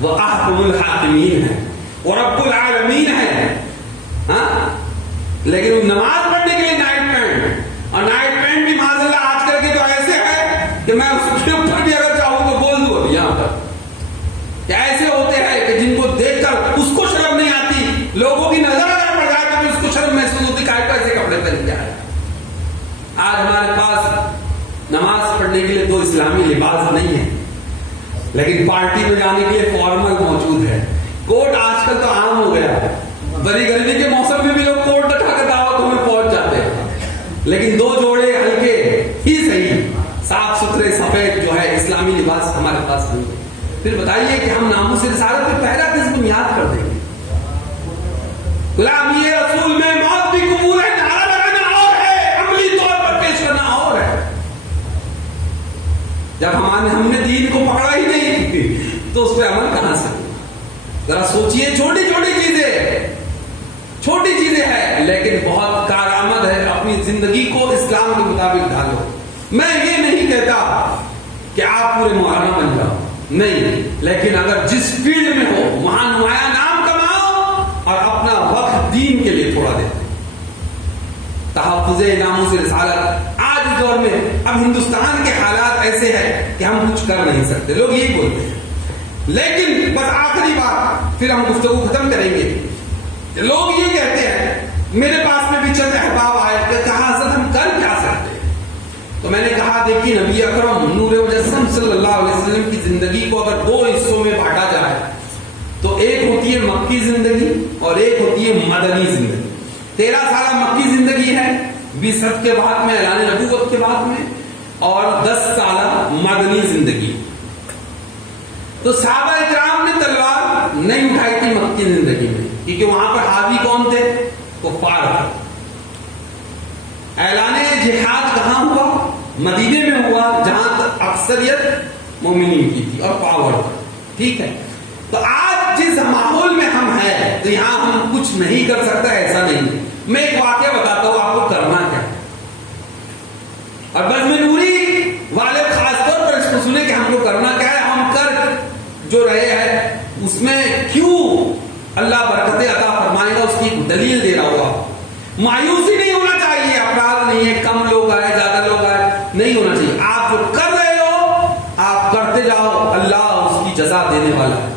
وہ احکم الحاکمین ہے، وہ رب العالمین ہے. ہاں لیکن نماز پڑھنے کے لیے نائٹ پینٹ، اور نائٹ پینٹ بھی معاذ اللہ آج کل کے تو ایسے ہے کہ میں اس کے اوپر بھی اگر چاہوں تو بول دوں ابھی یہاں پر کہ ایسے ہوتے ہیں کہ جن کو دیکھ کر اس کو شرم نہیں آتی، لوگوں کی نظر اگر پڑ جائے تو اس کو شرم محسوس ہوتی کہ ایسے کپڑے پہن کے آئے. آج ہمارے پاس نماز پڑھنے کے لیے تو اسلامی لباس نہیں ہے، لیکن پارٹی میں جانے کے لیے فارمل موجود ہے. کوٹ آج کل تو عام ہو گیا، بڑی گرمی کے موسم میں بھی لوگ کوٹ اٹھا کر دعوتوں میں پہنچ جاتے ہیں. لیکن دو جوڑے ہلکے ہی صحیح صاف ستھرے سفید جو ہے اسلامی لباس ہمارے پاس نہیں ہے. پھر بتائیے کہ ہم ناموس رسالت پہ پہلا کس بنیاد کر دیں گے؟ غلامی رسول میں موت بھی قبول ہے، نعرہ لگانا اور ہے، عملی طور پر پیش کرنا اور ہے. جب ہم نے دین کو پکڑا ہی نہیں تو اس پہ عمل کہاں سے؟ ذرا سوچئے، چھوٹی چیزیں ہیں لیکن بہت کارآمد ہے. اپنی زندگی کو اسلام کے مطابق ڈھالو. میں یہ نہیں کہتا کہ آپ پورے مولانا بن جاؤ، نہیں، لیکن اگر جس فیلڈ میں ہو وہاں نمایاں نام کماؤ اور اپنا وقت دین کے لیے تھوڑا دے. تحفظ ناموس رسالت آج اس دور میں، اب ہندوستان کے حالات ایسے ہیں کہ ہم کچھ کر نہیں سکتے، لوگ یہی بولتے ہیں. لیکن بس آخری بات، پھر ہم گفتگو ختم کریں گے. لوگ یہ کہتے ہیں، میرے پاس میں بھی چند احباب آئے کہ کہا حضرت ہم کر کیا سکتے ہیں؟ تو میں نے کہا دیکھیے، نبی اکرم نور مجسم صلی اللہ علیہ وسلم کی زندگی کو اگر دو حصوں میں بانٹا جائے تو ایک ہوتی ہے مکی زندگی اور ایک ہوتی ہے مدنی زندگی. 13 سالہ مکی زندگی ہے 20 کے بعد میں، اعلان نبوت کے بعد میں، اور 10 سالہ مدنی زندگی. تو صحابہ اکرام نے تلوار نہیں اٹھائی تھی مکی زندگی میں، کیونکہ وہاں پر حاوی کون تھے؟ کفار. اعلان جہاد کہاں ہوا؟ مدینے میں ہوا، جہاں اکثریت مومنین کی تھی اور پاور تھا. ٹھیک ہے، تو آج جس ماحول میں ہم ہیں تو یہاں ہم کچھ نہیں کر سکتا، ایسا نہیں. میں ایک واقعہ بتاتا ہوں آپ کو کرنا کیا. اور بس میں نوری والے خاص طور پر اس کو سنے کہ ہم کو کرنا کیا ہے. ہم کر جو رہے ہیں اس میں کیوں اللہ برکتیں عطا فرمائے گا، اس کی دلیل دے رہا ہوا. مایوسی نہیں ہونا چاہیے، افراد نہیں ہے، کم لوگ آئے زیادہ لوگ آئے، نہیں ہونا چاہیے. آپ جو کر رہے ہو آپ کرتے جاؤ، اللہ اس کی جزا دینے والا ہے.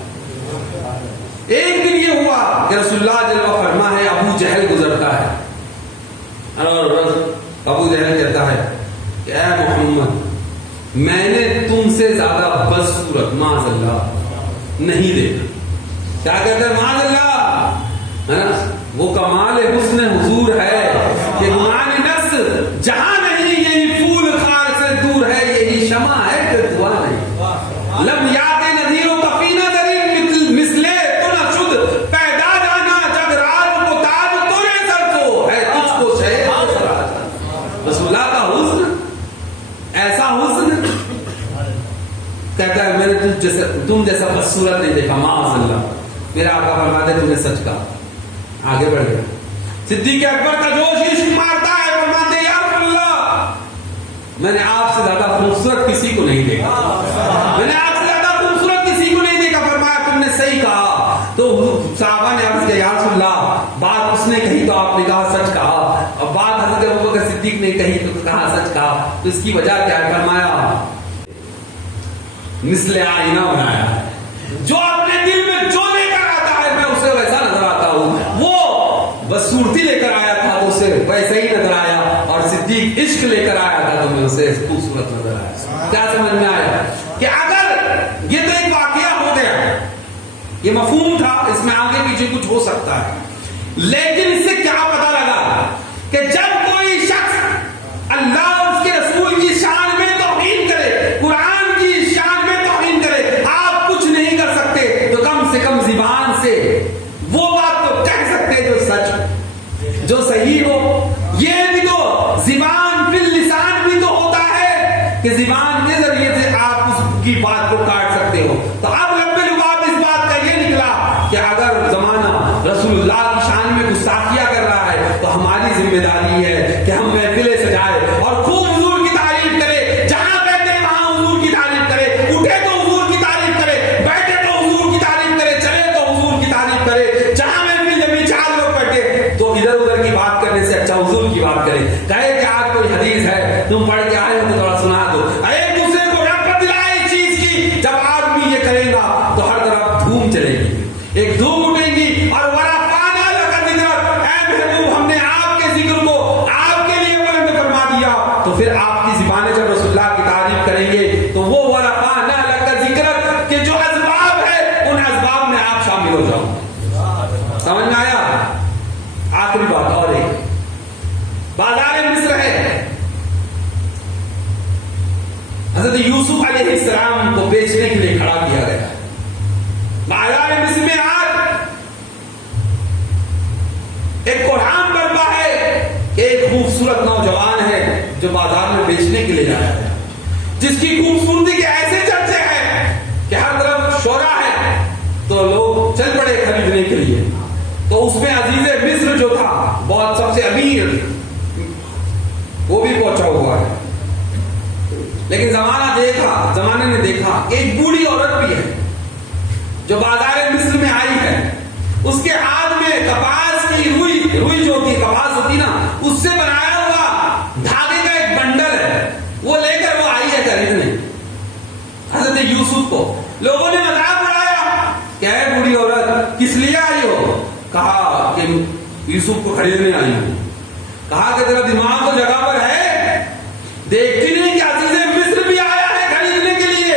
ایک دن یہ ہوا کہ رسول اللہ جلوہ فرما ہے، ابو جہل گزرتا ہے اور ابو جہل کہتا ہے کہ اے محمد، میں نے تم سے زیادہ بدصورت معاذ اللہ نہیں دیکھا. کیا کہتا ہے؟ معاذ اللہ. وہ کمال حسن حضور ہے کہ گمان نفس جہاں نہیں، یہی پھول خار سے دور ہے، یہی شمع ہے کہ دعا نہیں. لم یاد نذیروں کا فی نظر مثلے تو نہ شد پیدا جانا، جب راز کو تاج تورے سر کو ہے تجھ کو شہر سراج. رسول اللہ کا حسن ایسا حسن کہتا ہے میں نے تم جیسا بدصورت نہیں دیکھا معاذ اللہ. میرا آقا فرماتے تم نے سچ کہا. آگے بڑھ گیا. صدیق اکبر کا جوش عشق مارتا ہے، فرماتے یا رسول اللہ، میں نے آپ سے زیادہ خوبصورت کسی کو نہیں دیکھا، میں نے آپ سے زیادہ خوبصورت کسی کو نہیں دیکھا. فرمایا تم نے صحیح کہا. تو صحابہ نے عرض کیا یا رسول اللہ، بات اس نے کہی تو آپ نے کہا سچ کہا، اور بات حضرت ابوبکر صدیق نے کہی تو کہا سچ کہا. تو اس کی وجہ کیا ہے؟ فرمایا مثل آئینہ بنایا ہے، جو اپنے دل میں جو لے کر آتا ہے میں اسے ویسا نظر آتا ہوں. وہ بس صورتی لے کر آیا تھا تو اسے ویسا ہی نظر آیا، اور صدیق عشق لے کر آیا تھا تو میں اسے خوبصورت نظر آیا. کیا سمجھ میں آیا کہ اگر یہ تو ایک واقعہ ہو گیا، یہ مفہوم تھا، اس میں آگے پیچھے کچھ ہو سکتا ہے، لیکن اس سے کیا پتا لگا کہ جب کوئی شخص اللہ اور اس کے رسول کی شان میں توہین کرے، قرآن کی شان میں توہین کرے، آپ کچھ نہیں کر سکتے تو کم سے کم زبان سے وہ بات تو کہہ سکتے جو سچ جو صحیح ہو. یہ بھی تو زبان فی اللسان بھی تو ہوتا ہے کہ زبان کے ذریعے سے آپ اس کی بات کو کاٹ سکتے ہو. تو اب رب لباب اس بات کا یہ نکلا کہ اگر زمانہ رسول اللہ کی شان میں گستاخیاں کر رہا ہے تو ہماری ذمہ داری ہے کہ ہم محفلیں سجائے اور خوب حضور کی تعریف کرے. جہاں بیٹھے وہاں حضور کی تعریف کرے، اٹھے تو حضور کی تعریف کرے، بیٹھے تو حضور کی تعریف کرے، چلے تو حضور کی تعریف کرے. جہاں محفل جمی 4 لوگ بیٹھے تو ادھر ادھر کی بات کرنے سے اچھا حضور کی بات کرے. کہے کہ آج کوئی حدیث ہے تم پڑھ کے آئے ہو تو تھوڑا سنا دو. ایک دوسرے کو رغبت دلائے اس چیز کی. جب آدمی یہ کرے گا تو ہر طرف دھوم چلے گی، ایک دھوم اٹھے گی. اور ورفعنا لک ذکرک، اے محبوب ہم نے آپ کے ذکر کو آپ کے لیے بلند فرما دیا. تو پھر آپ کی زبانیں جب رسول اللہ کی تعریف کریں گے تو وہ ورفعنا لک ذکرک کے جو اسباب ہے ان اسباب میں آپ شامل ہو جاؤ. سمجھ میں آیا؟ آخری بات اور ایک، بازار مصر ہے، حضرت یوسف علیہ السلام کو بیچنے کے لیے کھڑا کیا گیا ہے. بازار مصر میں آج ایک قرآن برپا ہے کہ ایک خوبصورت نوجوان ہے جو بازار میں بیچنے کے لیے جایا ہے. جس کی خوبصورتی کے ایسے چرچے ہیں کہ ہر طرف شورا ہے، تو لوگ چل پڑے خریدنے کے لیے. تو اس میں عزیز مصر جو تھا بہت سب سے امیر، وہ بھی پہنچا ہوا ہے. لیکن زمانے نے دیکھا ایک بوڑھی عورت بھی ہے جو بازار مصر میں آئی ہے. اس کے ہاتھ میں کپاس کی روئی جو ہوتی ہے، کپاس ہوتی نا، اس سے بنایا ہوا دھاگے کا ایک بنڈل ہے، وہ لے کر وہ آئی ہے خریدنے حضرت یوسف کو. لوگوں نے مذاق اڑایا کہ اے بوڑھی عورت کس لیے آئی ہو؟ کہا کہ یوسف کو خریدنے آئی ہوں. کہا کہ تیرا دماغ تو جگہ پر ہے، دیکھتی نہیں کہ عزیز مصر بھی آیا ہے خریدنے کے لیے،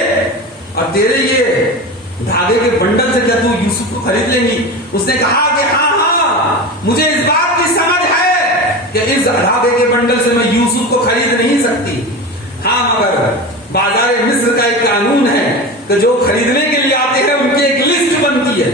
اور تیرے یہ دھاگے کے بنڈل سے کیا تو یوسف کو خرید لیں گی؟ اس نے کہا کہ ہاں مجھے اس بات کی سمجھ ہے کہ اس دھاگے کے بنڈل سے میں یوسف کو خرید نہیں سکتی. ہاں مگر بازار مصر کا ایک قانون ہے کہ جو خریدنے کے لیے آتے ہیں ان کی ایک لسٹ بنتی ہے،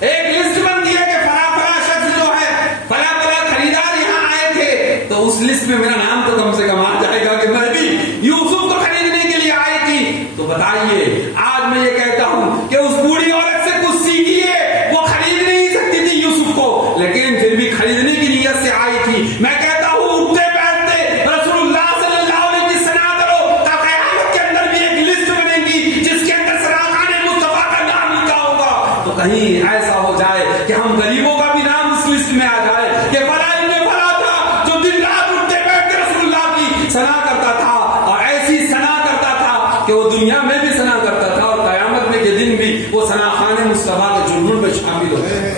کہ فلاں شخص جو ہے فلاں خریدار یہاں آئے تھے، تو اس لسٹ میں میرا نام تو کم سے کم آ جائے گا کہ میں بھی یوسف کو خریدنے کے لیے آئی تھی. تو بتائیے آج میں یہ کہتا ہوں کہ اس بوڑھی عورت سے کچھ سیکھیے. وہ خرید نہیں سکتی تھی یوسف کو، لیکن پھر بھی خریدنے کی نیت سے آئی تھی. میں کہتا ہوں اٹھتے بیٹھتے رسول اللہ صلی اللہ علیہ وسلم کی ثنا کرو، تا قیامت کے اندر بھی ایک لسٹ بنے گی جس کے اندر سراغان مصطفیٰ کا نام لکھا ہوگا. تو کہیں ایسا ہو جائے کہ ہم غریبوں کا بھی نام اس لسٹ میں آ جائے کہ فلاں ابن فلاں تھا جو دن رات اٹھتے بیٹھتے رسول اللہ کی ثنا کرتا تھا، اور ایسی ثنا کرتا تھا کہ وہ دنیا میں بھی ثنا کرتا تھا اور قیامت میں کے دن بھی وہ ثنا خان مصطفیٰ کے جنون میں شامل ہوتے ہیں.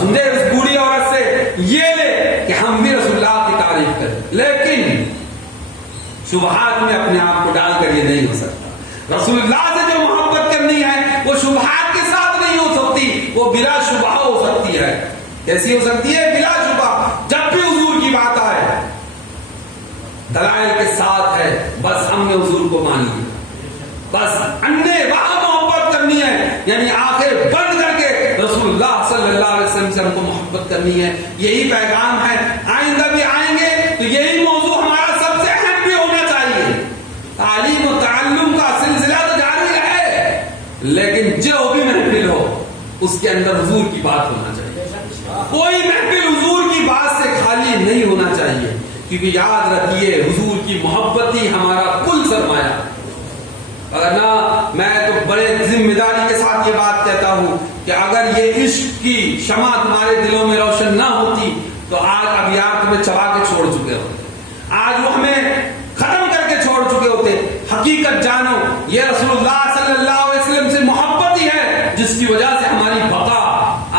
سنجھے اس بوڑھی عورت سے یہ لے کہ ہم بھی رسول اللہ کی تعریف کریں، لیکن شبہات میں اپنے آپ کو ڈال کر یہ نہیں ہو سکتا. رسول اللہ سے جو محبت کرنی ہے وہ شبہات کے ساتھ نہیں ہو سکتی، وہ بلا شبہ ہو سکتی ہے. کیسی ہو سکتی ہے؟ بلا شبہ. جب بھی حضور کی بات آئے دلائل کے ساتھ ہے، بس ہم نے حضور کو مان لیا، بس اندھے وہاں محبت کرنی ہے، یعنی آنکھیں بند کر کے رسول اللہ صلی اللہ علیہ وسلم سے ہم کو محبت کرنی ہے. یہی پیغام ہے. آئندہ بھی آئیں گے تو یہی موضوع ہمارا سب سے اہم بھی ہونا چاہیے. تعلیم و تعلم کا سلسلہ تو جاری ہے، لیکن جو بھی محفل ہو اس کے اندر حضور کی بات ہونا چاہیے. کوئی محفل حضور کی بات سے خالی نہیں ہونا چاہیے، کیونکہ یاد رکھیے حضور کی محبت ہی ہمارا کل سرمایہ. اگر نہ میں تو بڑے ذمہ داری کے ساتھ یہ بات کہتا ہوں کہ اگر یہ عشق کی شمع تمہارے دلوں میں روشن نہ ہوتی تو آج ابیات میں چبا کے چھوڑ چکے ہوتے، آج وہ ہمیں ختم کر کے چھوڑ چکے ہوتے. حقیقت جانو یہ رسول اللہ صلی اللہ علیہ وسلم سے محبت ہی ہے جس کی وجہ سے ہماری بقا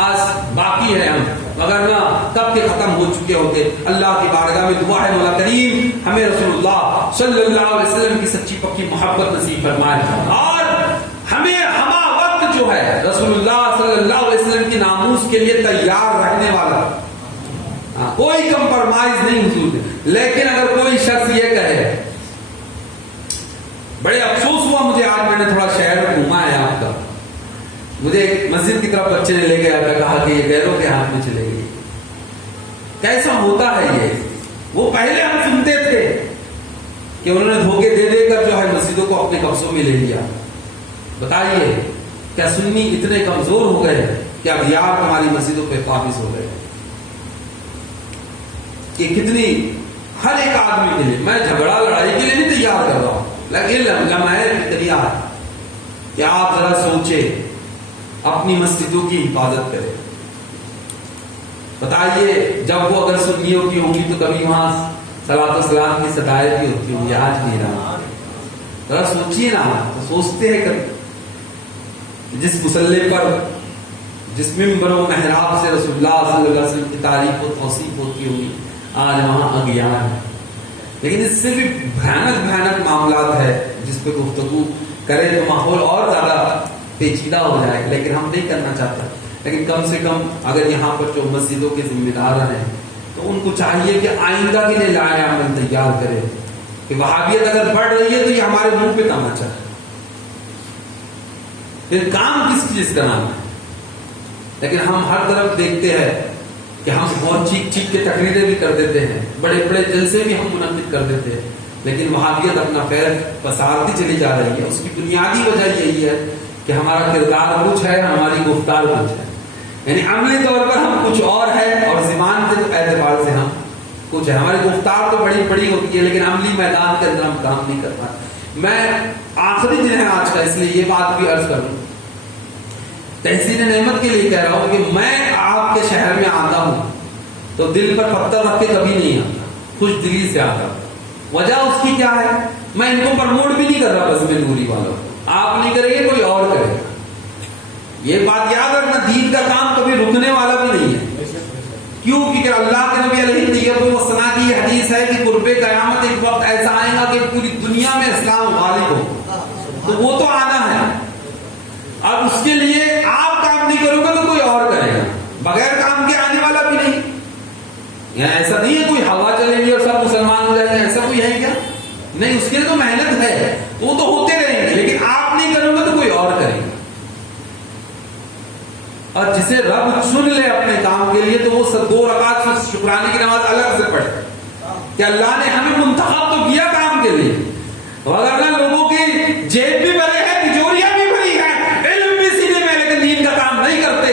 آج باقی ہے. ہم وگرنہ کب کے ختم ہو چکے ہوتے. اللہ کی بارگاہ میں دعا ہے مولا کریم ہمیں رسول اللہ صلی اللہ علیہ وسلم کی سچی پکی محبت نصیب فرمائے، اور ہمیں ہما وقت جو ہے رسول اللہ صلی اللہ علیہ وسلم کی ناموس کے لیے تیار رہنے والا، کوئی کمپرمائز نہیں حضور. لیکن اگر کوئی شخص یہ کہے، بڑے افسوس ہوا مجھے آج میں نے تھوڑا شہر گھوما ہے آپ کا، مجھے ایک مسجد کی طرف بچے نے لے گیا تھا، کہا کہ یہ غیروں کے ہاتھ میں چلے گئی. کیسا ہوتا ہے یہ؟ وہ پہلے ہم سنتے تھے کہ انہوں نے دھوکے دے دے کر جو ہے مسجدوں کو اپنے قبضوں میں لے لیا. بتائیے کیا سنی اتنے کمزور ہو گئے کہ اغیار ہماری مسجدوں پہ قابض ہو گئے؟ کہ کتنی ہر ایک آدمی کے لیے، میں جھگڑا لڑائی کے لیے نہیں تیار کر رہا ہوں، لیکن لمحے تیار کہ آپ ذرا سوچے اپنی مسجدوں کی حفاظت کریں. بتائیے جب وہ اگر سنیوں کی ہوگی تو کبھی وہاں صلاۃ و سلام کی صدایت بھی ہوتی ہوگی، آج نہیں رہا. ذرا سوچیے نا. تو سوچتے ہیں کہ جس مسلح پر جس ممبر و محراب سے رسول اللہ صلی اللہ علیہ وسلم کی تعریف و توصیف ہوتی ہوگی، آج وہاں اغیار ہے. لیکن اس سے بھی بھیانک معاملات ہے جس پہ گفتگو کرے تو ماحول اور زیادہ پیچیدہ ہو جائے، لیکن ہم نہیں کرنا چاہتے. لیکن کم سے کم اگر یہاں پر جو مسجدوں کے ذمہ دار ہیں تو ان کو چاہیے کہ آئندہ کے لیے لائے عمل تیار کرے کہ وہابیت اگر بڑھ رہی ہے تو یہ ہمارے منہ پہ تماچا ہے، پھر کام کس چیز کا نام ہے. لیکن ہم ہر طرف دیکھتے ہیں کہ ہم بہت چیخ چیخ کے تقریریں بھی کر دیتے ہیں، بڑے بڑے جلسے بھی ہم منعقد کر دیتے ہیں، لیکن وہابیت اپنا پیر پسارتی چلی جا رہی ہے. اس کی بنیادی وجہ یہی ہے کہ ہمارا کردار کچھ ہے، ہماری گفتار کچھ ہے. یعنی عملی طور پر ہم کچھ اور ہے اور زبان کے اعتبار سے ہم کچھ ہے. ہماری گفتار تو بڑی بڑی ہوتی ہے لیکن عملی میدان کے اندر ہم کام نہیں کر پاتے. میں آخری دن ہے آج کا، اس لیے یہ بات بھی عرض کروں، تحسین نعمت کے لیے کہہ رہا ہوں کہ میں آپ کے شہر میں آتا ہوں تو دل پر پتھر رکھ کے کبھی نہیں آتا، خوش دلی سے آتا ہوں. وجہ اس کی کیا ہے؟ میں ان کو پرموٹ بھی نہیں کر رہا بس میں نوری والوں، آپ نہیں کریں گے کوئی اور کرے گا. یہ بات یاد رکھنا، دین کا کام کبھی رکنے والا بھی نہیں ہے. کیوں؟ کیونکہ اللہ کے نبی علیہ السلام کی یہ حدیث ہے کہ قرب قیامت ایک وقت ایسا آئے گا کہ پوری دنیا میں اسلام غالب ہو، تو وہ تو آنا ہے. اب اس کے لیے آپ کام نہیں کرو گے تو کوئی اور کرے گا، بغیر کام کے آنے والا بھی نہیں. یہاں ایسا نہیں ہے کوئی ہوا چلے گی اور سب مسلمان ہو جائیں گے، ایسا کوئی ہے کیا؟ نہیں، اس کے لیے تو محنت ہے، وہ تو ہوتے رہیں گے، لیکن آپ نہیں کرو گے تو کوئی اور کرے گا. اور جسے رب چن لے اپنے کام کے لیے تو وہ 2 رکعت شکرانے کی نماز الگ سے پڑھے کہ اللہ نے ہمیں منتخب تو کیا کام کے لیے. وغیرہ لوگوں کی جیب بھی بھرے ہیں، تجوریاں بھی بھری ہیں، علم بھی سینے میں، لیکن دین کا کام نہیں کرتے.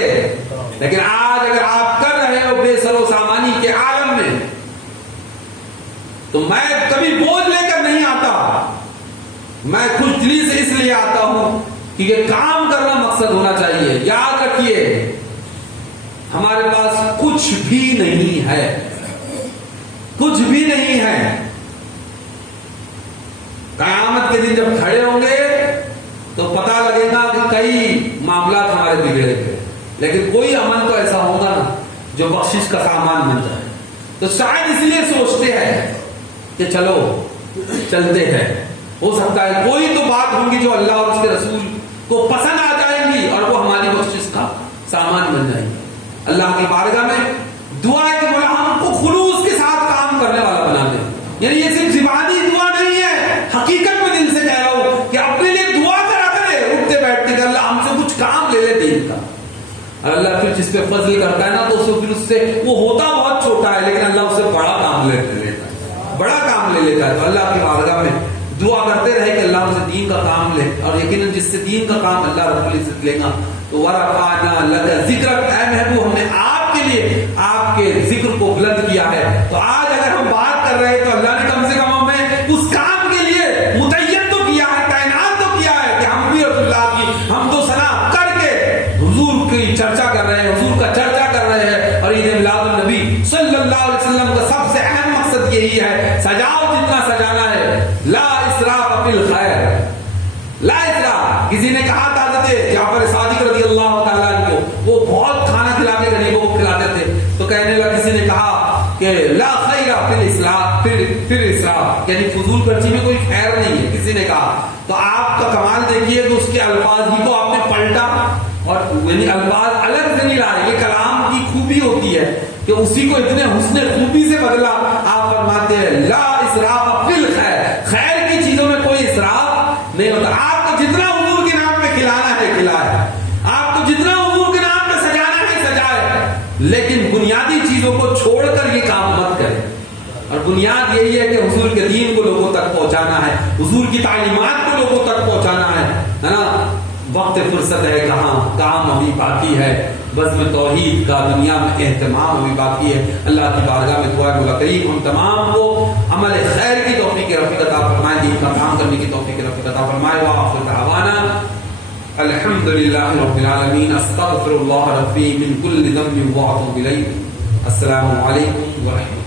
لیکن آج اگر آپ کر رہے ہو بے سر و سامانی کے عالم میں، تو میں کبھی بوجھ لے کر نہیں آتا، میں خوش دلی سے اس لیے آتا ہوں کیونکہ کام کرنا مقصد ہونا چاہیے. یاد رکھیے ہمارے پاس کچھ بھی نہیں ہے، کچھ بھی نہیں ہے. قیامت کے دن جب کھڑے ہوں گے تو پتہ لگے گا کہ کئی معاملات ہمارے بگڑے تھے، لیکن کوئی عمل تو ایسا ہوگا نا جو بخشش کا سامان بن جائے. تو شاید اس لیے سوچتے ہیں کہ چلو چلتے ہیں، ہو سکتا ہے کوئی تو بات ہوگی جو اللہ اور اس کے رسول کو پسند آ جائیں گی اور وہ ہماری بخشش کا سامان بن جائیں گی. اللہ کی بارگاہ میں دعا ہے کہ مولا ہم کو خلوص کے ساتھ کام کرنے والا بنا دے. یعنی یہ صرف زبانی دعا نہیں ہے، حقیقت میں دل سے کہہ رہا ہوں کہ اپنے لیے دعا کرا کرے اٹھتے بیٹھتے کہ اللہ ہم سے کچھ کام لے لے دین کا. اور اللہ پھر جس پہ فضل کرتا ہے نا تو پھر اس سے وہ ہوتا بہت چھوٹا ہے لیکن اللہ اس سے بڑا کام لے لیتا ہے، بڑا کام لے لیتا ہے. تو اللہ کی بارگاہ میں دعا کرتے رہے کہ اللہ ہم سے دین کا کام لے، اور یقیناً جس سے دین کا کام اللہ رب العزت لے گا تو ورفعنا لک ذکرک، اے محبوب ہم نے آپ کے لیے آپ کے ذکر کو بلند کیا ہے. تو آج اگر ہم بات کر رہے ہیں تو اللہ نے کم سے کم ہمیں اس کام کے لیے متعین تو کیا ہے، تعینات تو کیا ہے کہ ہم بھی رسول اللہ کی حمد و ثنا کر کے حضور کی چرچا کر رہے ہیں، حضور کا چرچا کر رہے ہیں. اور عید میلاد النبی صلی اللہ علیہ وسلم کا سب سے اہم مقصد یہی ہے، سجاؤ جتنا سجانا ہے، لا اسراف فی الخیر، لا اسراف. کسی نے کہا تھا حضرت جعفر صادق رضی اللہ تعالیٰ عنہ کو، وہ بہت کھانا کھلا کے غریبوں کو کھلاتے تھے، تو کہنے لگا کسی نے کہا کہ لا خیر فی الاسراف، پھر اسراف یعنی فضول خرچی میں کوئی خیر نہیں ہے. کسی نے کہا تو آپ کا کمال دیکھیے کہ اس کے الفاظ ہی کو آپ نے پلٹا، اور یعنی الفاظ الگ سے نہیں لائے. یہ کلام کی خوبی ہوتی ہے کہ اسی کو اتنے حسن خوبی سے بدلا. آپ فرماتے ہیں لا اسراف فی الخیر، خیر کی چیزوں میں کوئی اسراف نہیں ہوتا. آپ کو جتنا حضور کے نام پہ کھلانا ہے کھلائے، آپ کو جتنا حضور کے نام پہ سجانا ہے سجائے، لیکن بنیادی چیزوں کو چھوڑ کر یہ کام مت کریں. اور بنیاد یہی ہے کہ حضور کے دین کو لوگوں تک پہنچانا ہے، حضور کی تعلیمات کو لوگوں تک پہنچانا ہے نا. وقت فرصت ہے کہاں، کام ابھی باقی ہے، بزم توحید کا دنیا میں اہتمام ابھی باقی ہے. اللہ کی بارگاہ میں دعا مولا کریم ہم تمام کو عمل خیر کی توفیق رفیق عطا فرمائے، دین کا کام کرنے کی توفیق رفیق عطا فرمائے. وآخر دعوانا الحمدللہ رب العالمین، استغفر اللہ ربی من کل ذنب واتوب الیہ. السلام علیکم ورحمۃ اللہ.